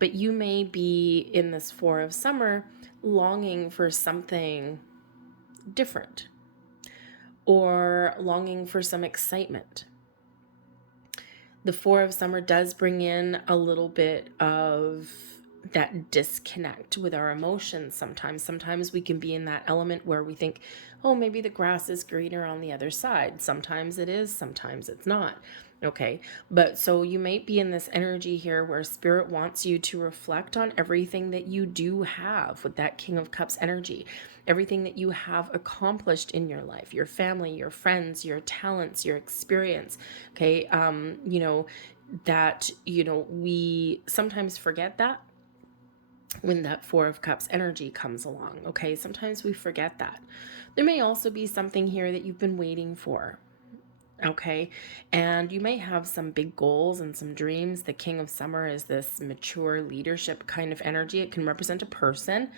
But you may be in this Four of Summer longing for something different, or longing for some excitement. The Four of Summer does bring in a little bit of that disconnect with our emotions sometimes. Sometimes we can be in that element where we think, oh, maybe the grass is greener on the other side. Sometimes it is, sometimes it's not. Okay, but so you might be in this energy here where Spirit wants you to reflect on everything that you do have with that King of Cups energy, everything that you have accomplished in your life, your family, your friends, your talents, your experience. Okay, we sometimes forget that when that Four of Cups energy comes along. Okay, sometimes we forget that. There may also be something here that you've been waiting for. Okay, and you may have some big goals and some dreams. The King of Summer is this mature leadership kind of energy. It can represent a person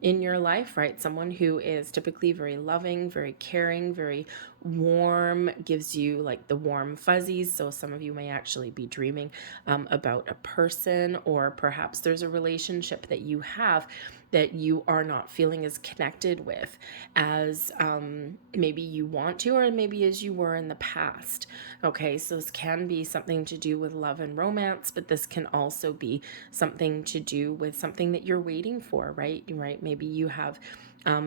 in your life, right? Someone who is typically very loving, very caring, very warm, gives you like the warm fuzzies. So some of you may actually be dreaming about a person, or perhaps there's a relationship that you have that you are not feeling as connected with as maybe you want to, or maybe as you were in the past. Okay, so this can be something to do with love and romance, but this can also be something to do with something that you're waiting for, right? Maybe you have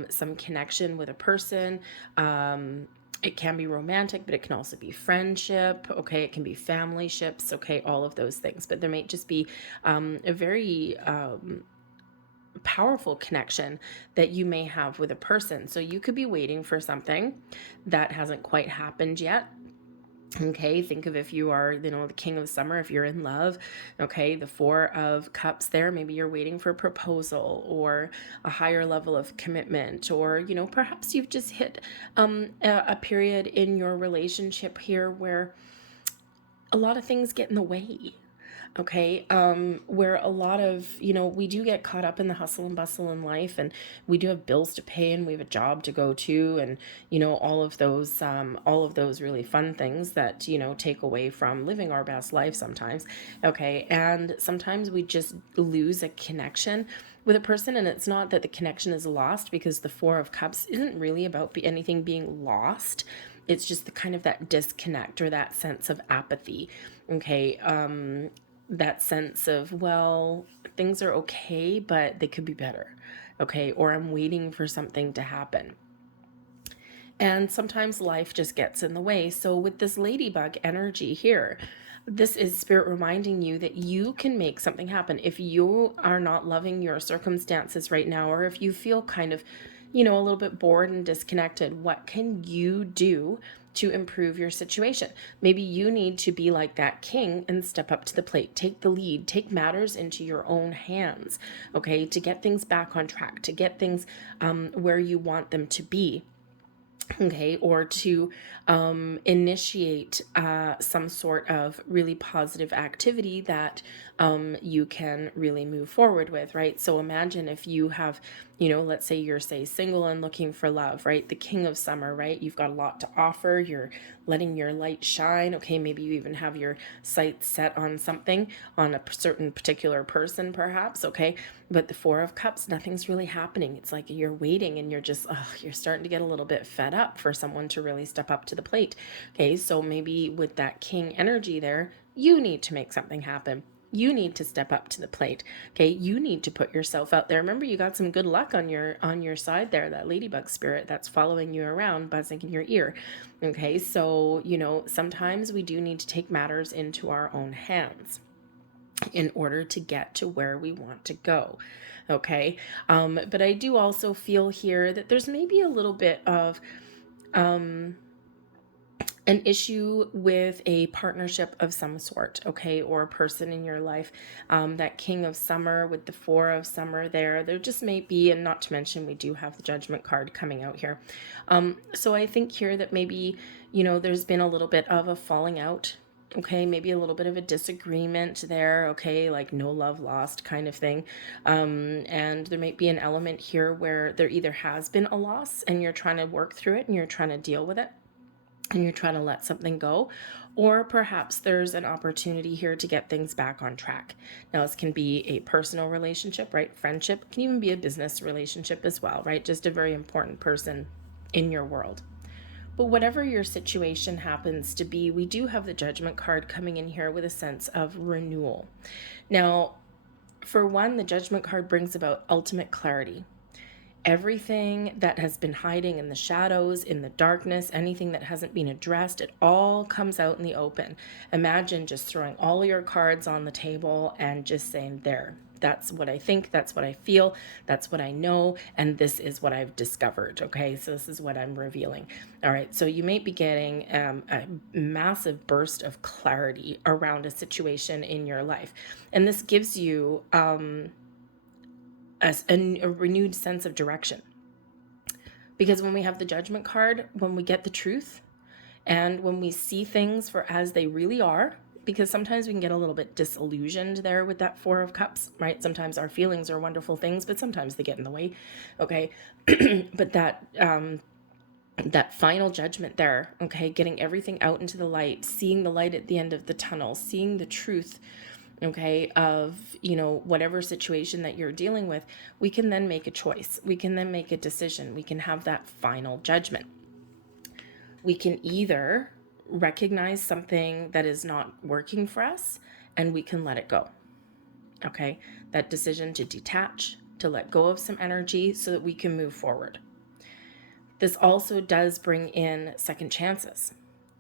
some connection with a person. It can be romantic, but it can also be friendship. Okay, it can be family ships. Okay, all of those things. But there might just be a very powerful connection that you may have with a person. So you could be waiting for something that hasn't quite happened yet. Okay, think of if you are, the king of summer, if you're in love. Okay, the Four of Cups there, maybe you're waiting for a proposal or a higher level of commitment, or, perhaps you've just hit a period in your relationship here where a lot of things get in the way. Okay, where a lot of, we do get caught up in the hustle and bustle in life, and we do have bills to pay, and we have a job to go to, and all of those really fun things that take away from living our best life sometimes. Okay, and sometimes we just lose a connection with a person, and it's not that the connection is lost, because the Four of Cups isn't really about anything being lost. It's just the kind of that disconnect, or that sense of apathy. Okay, that sense of, well, things are okay, but they could be better. Okay, or I'm waiting for something to happen. And sometimes life just gets in the way. So with this ladybug energy here, this is spirit reminding you that you can make something happen. If you are not loving your circumstances right now, or if you feel kind of, a little bit bored and disconnected, what can you do to improve your situation? Maybe you need to be like that king and step up to the plate, take the lead, take matters into your own hands, okay, to get things back on track, to get things where you want them to be. Okay, or to initiate some sort of really positive activity that you can really move forward with, right? So imagine if you have, let's say you're, single and looking for love, right? The king of summer, right? You've got a lot to offer. You're letting your light shine. Okay, maybe you even have your sights set on something, on a certain particular person, perhaps. Okay, but the Four of Cups, nothing's really happening. It's like you're waiting, and you're just, you're starting to get a little bit fed up for someone to really step up to the plate. Okay, so maybe with that king energy there, you need to make something happen. You need to step up to the plate. Okay, you need to put yourself out there. Remember, you got some good luck on your side there, that ladybug spirit that's following you around, buzzing in your ear. Okay, so sometimes we do need to take matters into our own hands in order to get to where we want to go. Okay, but I do also feel here that there's maybe a little bit of an issue with a partnership of some sort, okay, or a person in your life. That king of summer with the Four of summer there just may be, and not to mention we do have the Judgment card coming out here. So I think here that maybe, there's been a little bit of a falling out. Okay, maybe a little bit of a disagreement there, okay, like no love lost kind of thing. And there might be an element here where there either has been a loss and you're trying to work through it and you're trying to deal with it, and you're trying to let something go, or perhaps there's an opportunity here to get things back on track. Now, this can be a personal relationship, right? Friendship, it can even be a business relationship as well, right? Just a very important person in your world. But whatever your situation happens to be, we do have the Judgment card coming in here with a sense of renewal. Now, for one, the Judgment card brings about ultimate clarity. Everything that has been hiding in the shadows, in the darkness, anything that hasn't been addressed, it all comes out in the open. Imagine just throwing all your cards on the table and just saying, there, that's what I think, that's what I feel, that's what I know, and this is what I've discovered. Okay, so this is what I'm revealing. All right, so you may be getting a massive burst of clarity around a situation in your life, and this gives you a renewed sense of direction. Because when we have the Judgment card, when we get the truth, and when we see things for as they really are, because sometimes we can get a little bit disillusioned there with that Four of Cups, right? Sometimes our feelings are wonderful things, but sometimes they get in the way, okay? But that final judgment there, okay, getting everything out into the light, seeing the light at the end of the tunnel, seeing the truth, okay, of, whatever situation that you're dealing with, we can then make a choice. We can then make a decision. We can have that final judgment. We can either recognize something that is not working for us and we can let it go. Okay, that decision to detach, to let go of some energy so that we can move forward. This also does bring in second chances,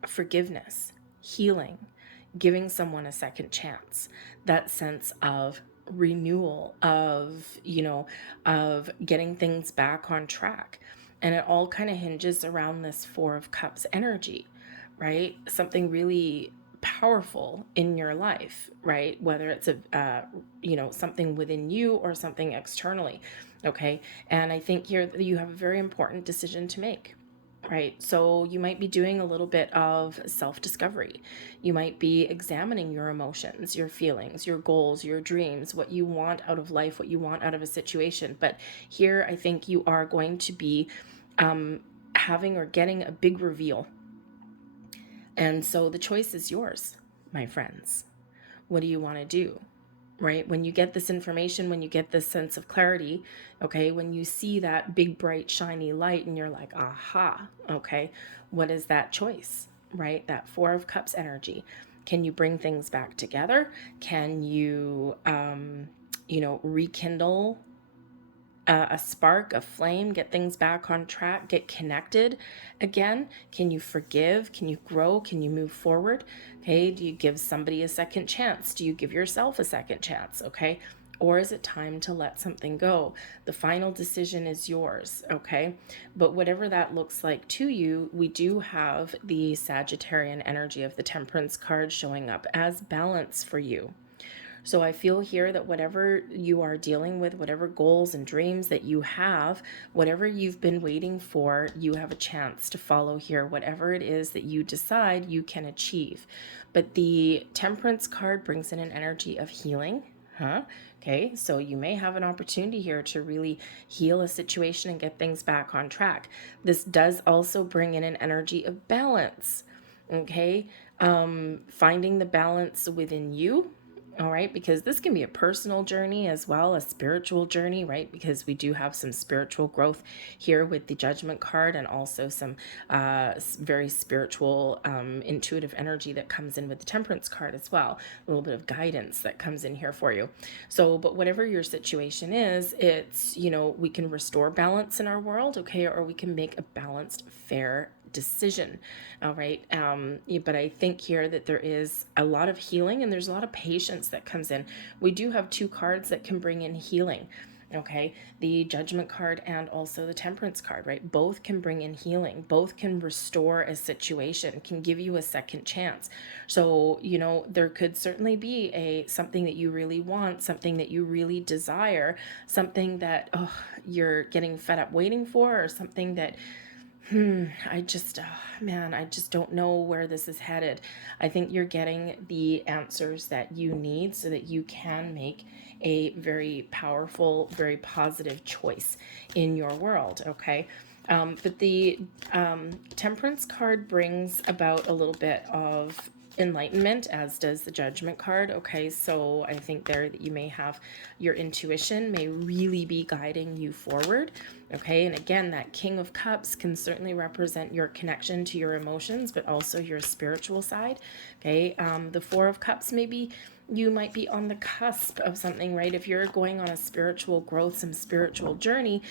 forgiveness, healing, giving someone a second chance, that sense of renewal, of getting things back on track. And it all kind of hinges around this Four of Cups energy, right? Something really powerful in your life, right? Whether it's something within you or something externally. Okay. And I think here that you have a very important decision to make, right? So you might be doing a little bit of self-discovery. You might be examining your emotions, your feelings, your goals, your dreams, what you want out of life, what you want out of a situation. But here, I think you are going to be having or getting a big reveal. And so the choice is yours, my friends. What do you want to do? Right? When you get this information, when you get this sense of clarity, okay, when you see that big, bright, shiny light and you're like, aha, okay, what is that choice, right? That Four of Cups energy. Can you bring things back together? Can you, rekindle a spark, a flame, get things back on track, get connected again? Can you forgive? Can you grow? Can you move forward? Okay, do you give somebody a second chance? Do you give yourself a second chance? Okay, or is it time to let something go? The final decision is yours, okay? But whatever that looks like to you, we do have the Sagittarian energy of the Temperance card showing up as balance for you. So I feel here that whatever you are dealing with, whatever goals and dreams that you have, whatever you've been waiting for, you have a chance to follow here. Whatever it is that you decide, you can achieve. But the Temperance card brings in an energy of healing. Okay, so you may have an opportunity here to really heal a situation and get things back on track. This does also bring in an energy of balance. Okay, finding the balance within you. All right, because this can be a personal journey as well, a spiritual journey, right? Because we do have some spiritual growth here with the Judgment card and also some very spiritual, intuitive energy that comes in with the Temperance card as well. A little bit of guidance that comes in here for you. So, but whatever your situation is, it's, we can restore balance in our world, okay? Or we can make a balanced, fair decision. All right. But I think here that there is a lot of healing and there's a lot of patience that comes in. We do have two cards that can bring in healing. Okay, the Judgment card and also the Temperance card, right? Both can bring in healing. Both can restore a situation, can give you a second chance. So, there could certainly be something that you really want, something that you really desire, something that you're getting fed up waiting for, or something that I just, I just don't know where this is headed. I think you're getting the answers that you need so that you can make a very powerful, very positive choice in your world, okay? But the Temperance card brings about a little bit of enlightenment, as does the Judgment card. Okay, so I think there that you may have your intuition may really be guiding you forward. Okay, and again, that King of Cups can certainly represent your connection to your emotions, but also your spiritual side. Okay, the Four of Cups, maybe you might be on the cusp of something, right? If you're going on a spiritual growth, some spiritual journey,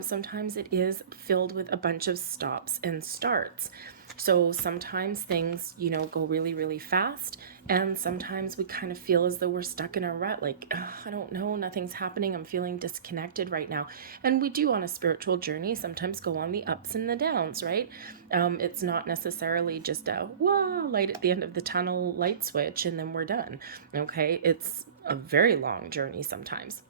sometimes it is filled with a bunch of stops and starts. So sometimes things, go really, really fast. And sometimes we kind of feel as though we're stuck in a rut, like, I don't know, nothing's happening. I'm feeling disconnected right now. And we do on a spiritual journey sometimes go on the ups and the downs, right? It's not necessarily just a light at the end of the tunnel light switch and then we're done. Okay. It's a very long journey sometimes.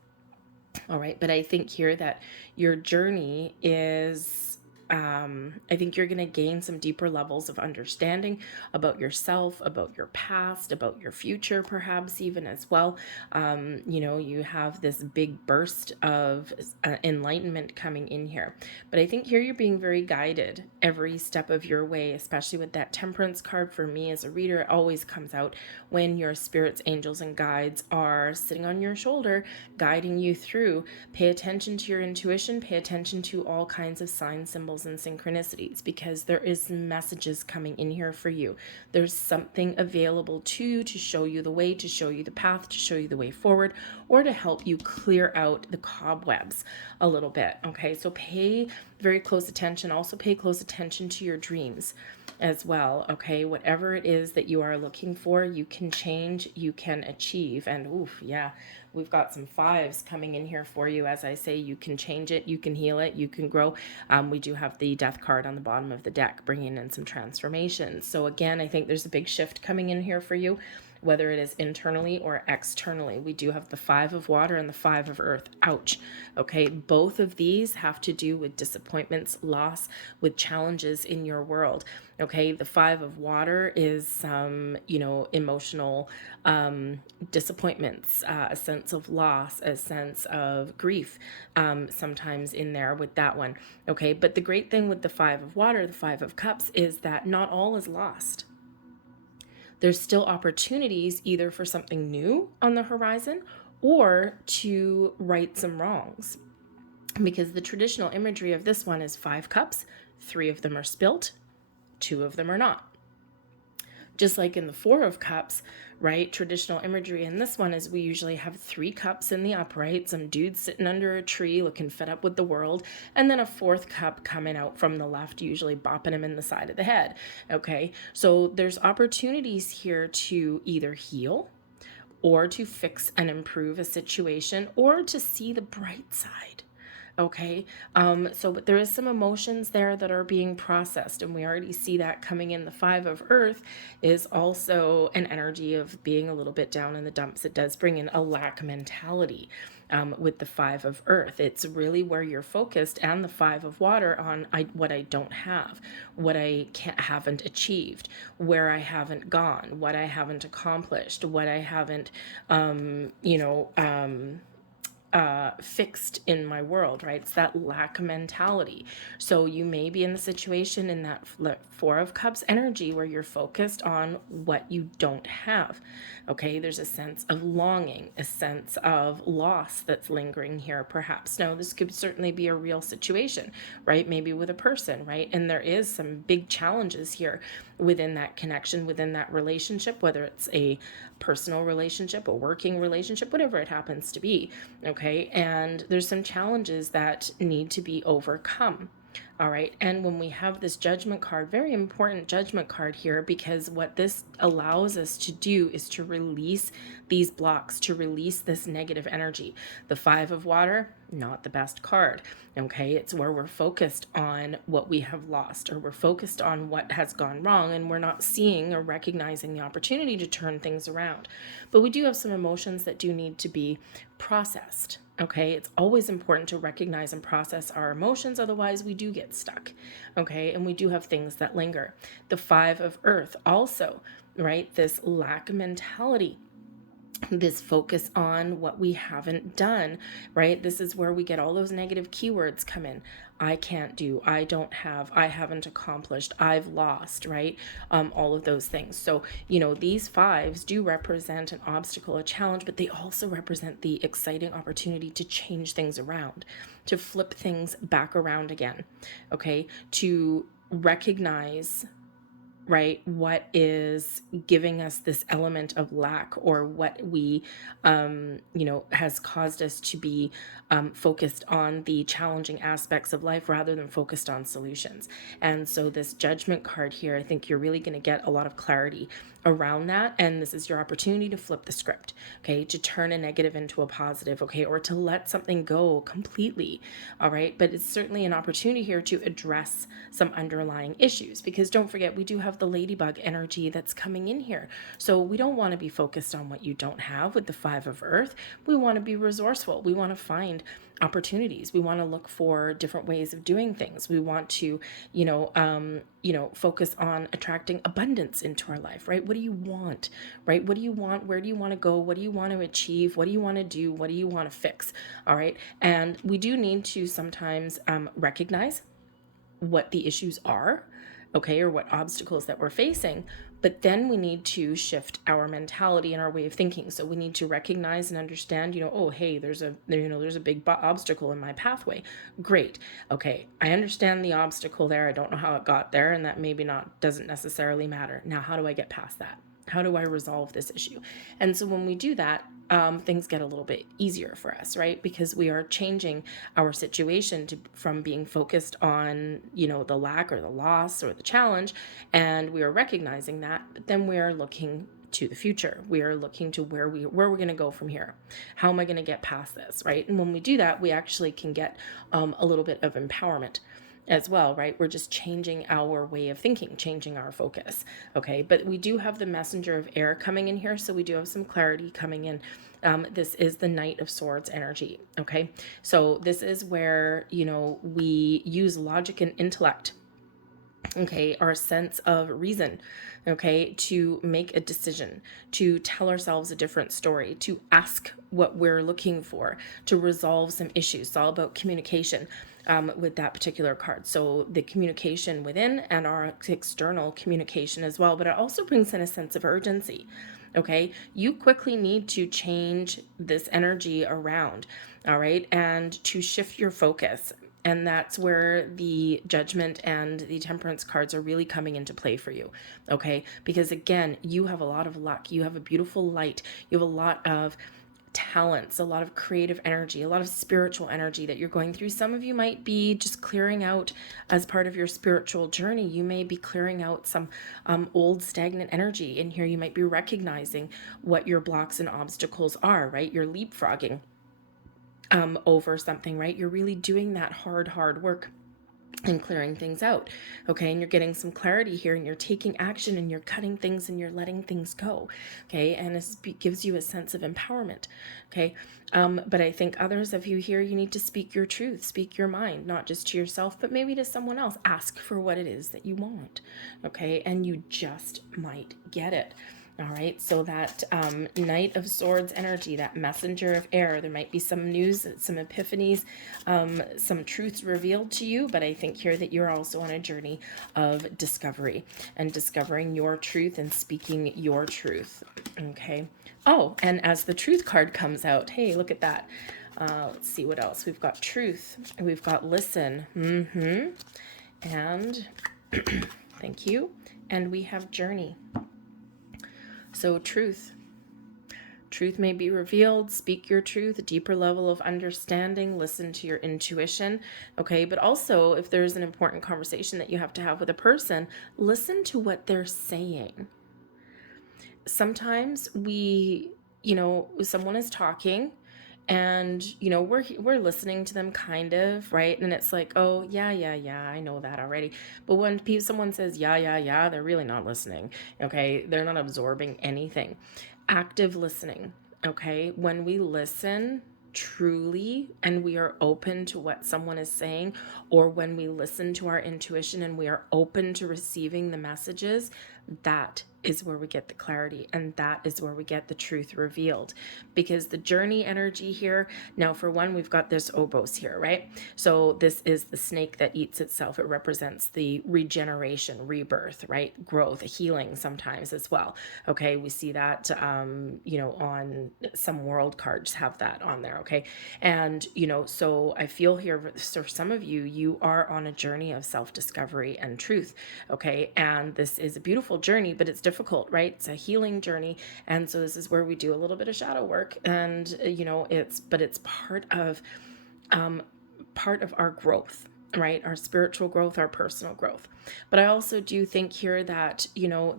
All right. But I think here that your journey is I think you're going to gain some deeper levels of understanding about yourself, about your past, about your future, perhaps even as well. You have this big burst of enlightenment coming in here. But I think here you're being very guided every step of your way, especially with that temperance card. For me as a reader, it always comes out when your spirits, angels, and guides are sitting on your shoulder, guiding you through. Pay attention to your intuition, pay attention to all kinds of signs, symbols, and synchronicities, because there is messages coming in here for you. There's something available to you to show you the way, to show you the path, to show you the way forward, or to help you clear out the cobwebs a little bit. Okay, so pay very close attention. Also pay close attention to your dreams as well. Okay, whatever it is that you are looking for, you can change, you can achieve. And oof, yeah, we've got some fives coming in here for you. As I say, you can change it, you can heal it, you can grow. We do have the death card on the bottom of the deck, bringing in some transformation. So again, I think there's a big shift coming in here for you, whether it is internally or externally. We do have the 5 of water and the 5 of earth. Ouch. Okay, both of these have to do with disappointments, loss, with challenges in your world. Okay, the 5 of water is some, emotional disappointments, a sense of loss, a sense of grief, sometimes in there with that one. Okay, but the great thing with the 5 of water, the 5 of cups, is that not all is lost. There's still opportunities either for something new on the horizon or to right some wrongs. Because the traditional imagery of this one is 5 cups, 3 of them are spilt, 2 of them are not. Just like in the 4 of cups, right? Traditional imagery in this one is we usually have 3 cups in the upright, some dude sitting under a tree looking fed up with the world, and then a 4th cup coming out from the left, usually bopping him in the side of the head. Okay, so there's opportunities here to either heal or to fix and improve a situation or to see the bright side. Okay, but there is some emotions there that are being processed, and we already see that coming in. The 5 of earth is also an energy of being a little bit down in the dumps. It does bring in a lack mentality with the 5 of earth. It's really where you're focused, and the 5 of water on what I don't have, what I haven't achieved, where I haven't gone, what I haven't accomplished, what I haven't, fixed in my world, right? It's that lack mentality. So you may be in the situation in that 4 of cups energy where you're focused on what you don't have. Okay, there's a sense of longing, a sense of loss that's lingering here, perhaps. Now, this could certainly be a real situation, right? Maybe with a person, right? And there is some big challenges here within that connection, within that relationship, whether it's a personal relationship, a working relationship, whatever it happens to be. Okay, and there's some challenges that need to be overcome. All right, and when we have this judgment card, very important judgment card here, because what this allows us to do is to release these blocks, to release this negative energy. The 5 of water, not the best card. Okay, it's where we're focused on what we have lost, or we're focused on what has gone wrong, and we're not seeing or recognizing the opportunity to turn things around. But we do have some emotions that do need to be processed. Okay, it's always important to recognize and process our emotions, otherwise we do get stuck. Okay, and we do have things that linger. The 5 of earth also, right? This lack mentality, this focus on what we haven't done, right? This is where we get all those negative keywords come in. I can't do, I don't have, I haven't accomplished, I've lost, right? All of those things. So, these 5s do represent an obstacle, a challenge, but they also represent the exciting opportunity to change things around, to flip things back around again, okay? To recognize, right, what is giving us this element of lack, or what we has caused us to be focused on the challenging aspects of life rather than focused on solutions. And so this judgment card here, I think you're really going to get a lot of clarity around that, and this is your opportunity to flip the script, okay, to turn a negative into a positive, okay, or to let something go completely. All right, but it's certainly an opportunity here to address some underlying issues, because don't forget, we do have have the ladybug energy that's coming in here. So we don't want to be focused on what you don't have with the Five of Earth. We want to be resourceful. We want to find opportunities. We want to look for different ways of doing things. We want to, focus on attracting abundance into our life, right? What do you want, right? What do you want? Where do you want to go? What do you want to achieve? What do you want to do? What do you want to fix? All right. And we do need to sometimes recognize what the issues are, okay, or what obstacles that we're facing. But then we need to shift our mentality and our way of thinking. So we need to recognize and understand, oh, hey, there's a big obstacle in my pathway. Great. Okay, I understand the obstacle there. I don't know how it got there, and that maybe doesn't necessarily matter. Now, how do I get past that? How do I resolve this issue? And so when we do that, things get a little bit easier for us, right? Because we are changing our situation from being focused on, the lack or the loss or the challenge, and we are recognizing that, but then we are looking to the future. We are looking to where we're going to go from here. How am I going to get past this, right? And when we do that, we actually can get a little bit of empowerment as well, right? We're just changing our way of thinking, changing our focus. Okay, but we do have the messenger of air coming in here, so we do have some clarity coming in. This is the Knight of Swords energy. Okay, so this is where we use logic and intellect, okay, our sense of reason, okay, to make a decision, to tell ourselves a different story, to ask what we're looking for, to resolve some issues. It's all about communication with that particular card. So the communication within and our external communication as well, but it also brings in a sense of urgency. Okay, you quickly need to change this energy around, all right, and to shift your focus. And that's where the Judgment and the Temperance cards are really coming into play for you, okay? Because again, you have a lot of luck. You have a beautiful light. You have a lot of talents, a lot of creative energy, a lot of spiritual energy that you're going through. Some of you might be just clearing out as part of your spiritual journey. You may be clearing out some old stagnant energy in here. You might be recognizing what your blocks and obstacles are, right? You're leapfrogging over something, right? You're really doing that hard work and clearing things out, okay? And you're getting some clarity here, and you're taking action, and you're cutting things, and you're letting things go, okay? And this gives you a sense of empowerment, okay? But I think others of you here, you need to speak your truth, speak your mind, not just to yourself, but maybe to someone else. Ask for what it is that you want, okay? And you just might get it. All right, so that Knight of Swords energy, that messenger of air, there might be some news, some epiphanies, some truths revealed to you, but I think here that you're also on a journey of discovery and discovering your truth and speaking your truth, okay? Oh, and as the Truth card comes out, hey, look at that. Let's see what else. We've got Truth, we've got Listen, and thank you, and we have Journey. So truth may be revealed. Speak your truth, a deeper level of understanding, listen to your intuition, okay? But also, if there's an important conversation that you have to have with a person, listen to what they're saying. Sometimes someone is talking, and we're listening to them kind of, right? And it's like, oh yeah, I know that already. But when someone says yeah, they're really not listening, okay? They're not absorbing anything. Active listening, okay? When we listen truly and we are open to what someone is saying, or when we listen to our intuition and we are open to receiving the messages, that is where we get the clarity, and that is where we get the truth revealed. Because the Journey energy here, now for one, we've got this Obos here, right? So this is the snake that eats itself. It represents the regeneration, rebirth, right? Growth, healing sometimes as well. Okay, we see that, on some world cards have that on there, okay? And, so I feel here for some of you, you are on a journey of self-discovery and truth, okay? And this is a beautiful journey, but it's difficult, right? It's a healing journey. And so this is where we do a little bit of shadow work, and it's part of our growth, right? Our spiritual growth, our personal growth. But I also do think here that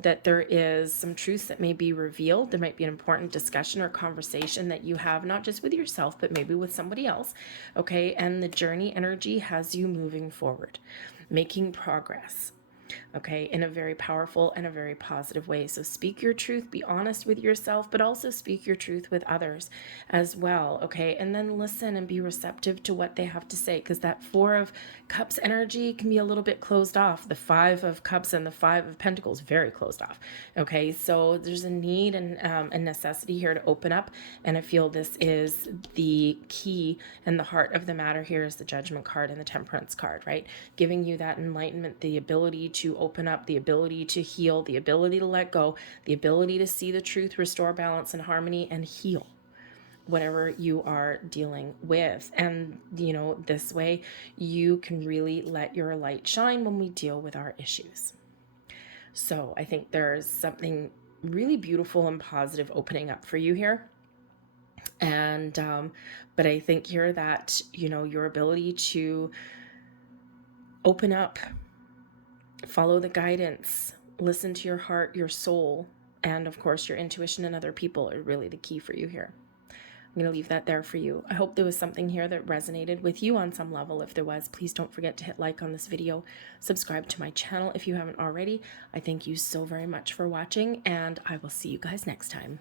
that there is some truths that may be revealed. There might be an important discussion or conversation that you have, not just with yourself, but maybe with somebody else, okay? And the Journey energy has you moving forward, making progress, okay, in a very powerful and a very positive way. So speak your truth, be honest with yourself, but also speak your truth with others as well, okay? And then listen and be receptive to what they have to say, because that Four of Cups energy can be a little bit closed off. The Five of Cups and the Five of Pentacles, very closed off, okay? So there's a need and a necessity here to open up, and I feel this is the key and the heart of the matter here is the Judgment card and the Temperance card, right? Giving you that enlightenment, the ability to open up, the ability to heal, the ability to let go, the ability to see the truth, restore balance and harmony, and heal whatever you are dealing with. And, you know, this way you can really let your light shine when we deal with our issues. So I think there's something really beautiful and positive opening up for you here. And but I think here that, you know, your ability to open up, follow the guidance, listen to your heart, your soul, and of course your intuition and other people are really the key for you here. I'm going to leave that there for you. I hope there was something here that resonated with you on some level. If there was, please don't forget to hit like on this video, subscribe to my channel if you haven't already. I thank you so very much for watching, and I will see you guys next time.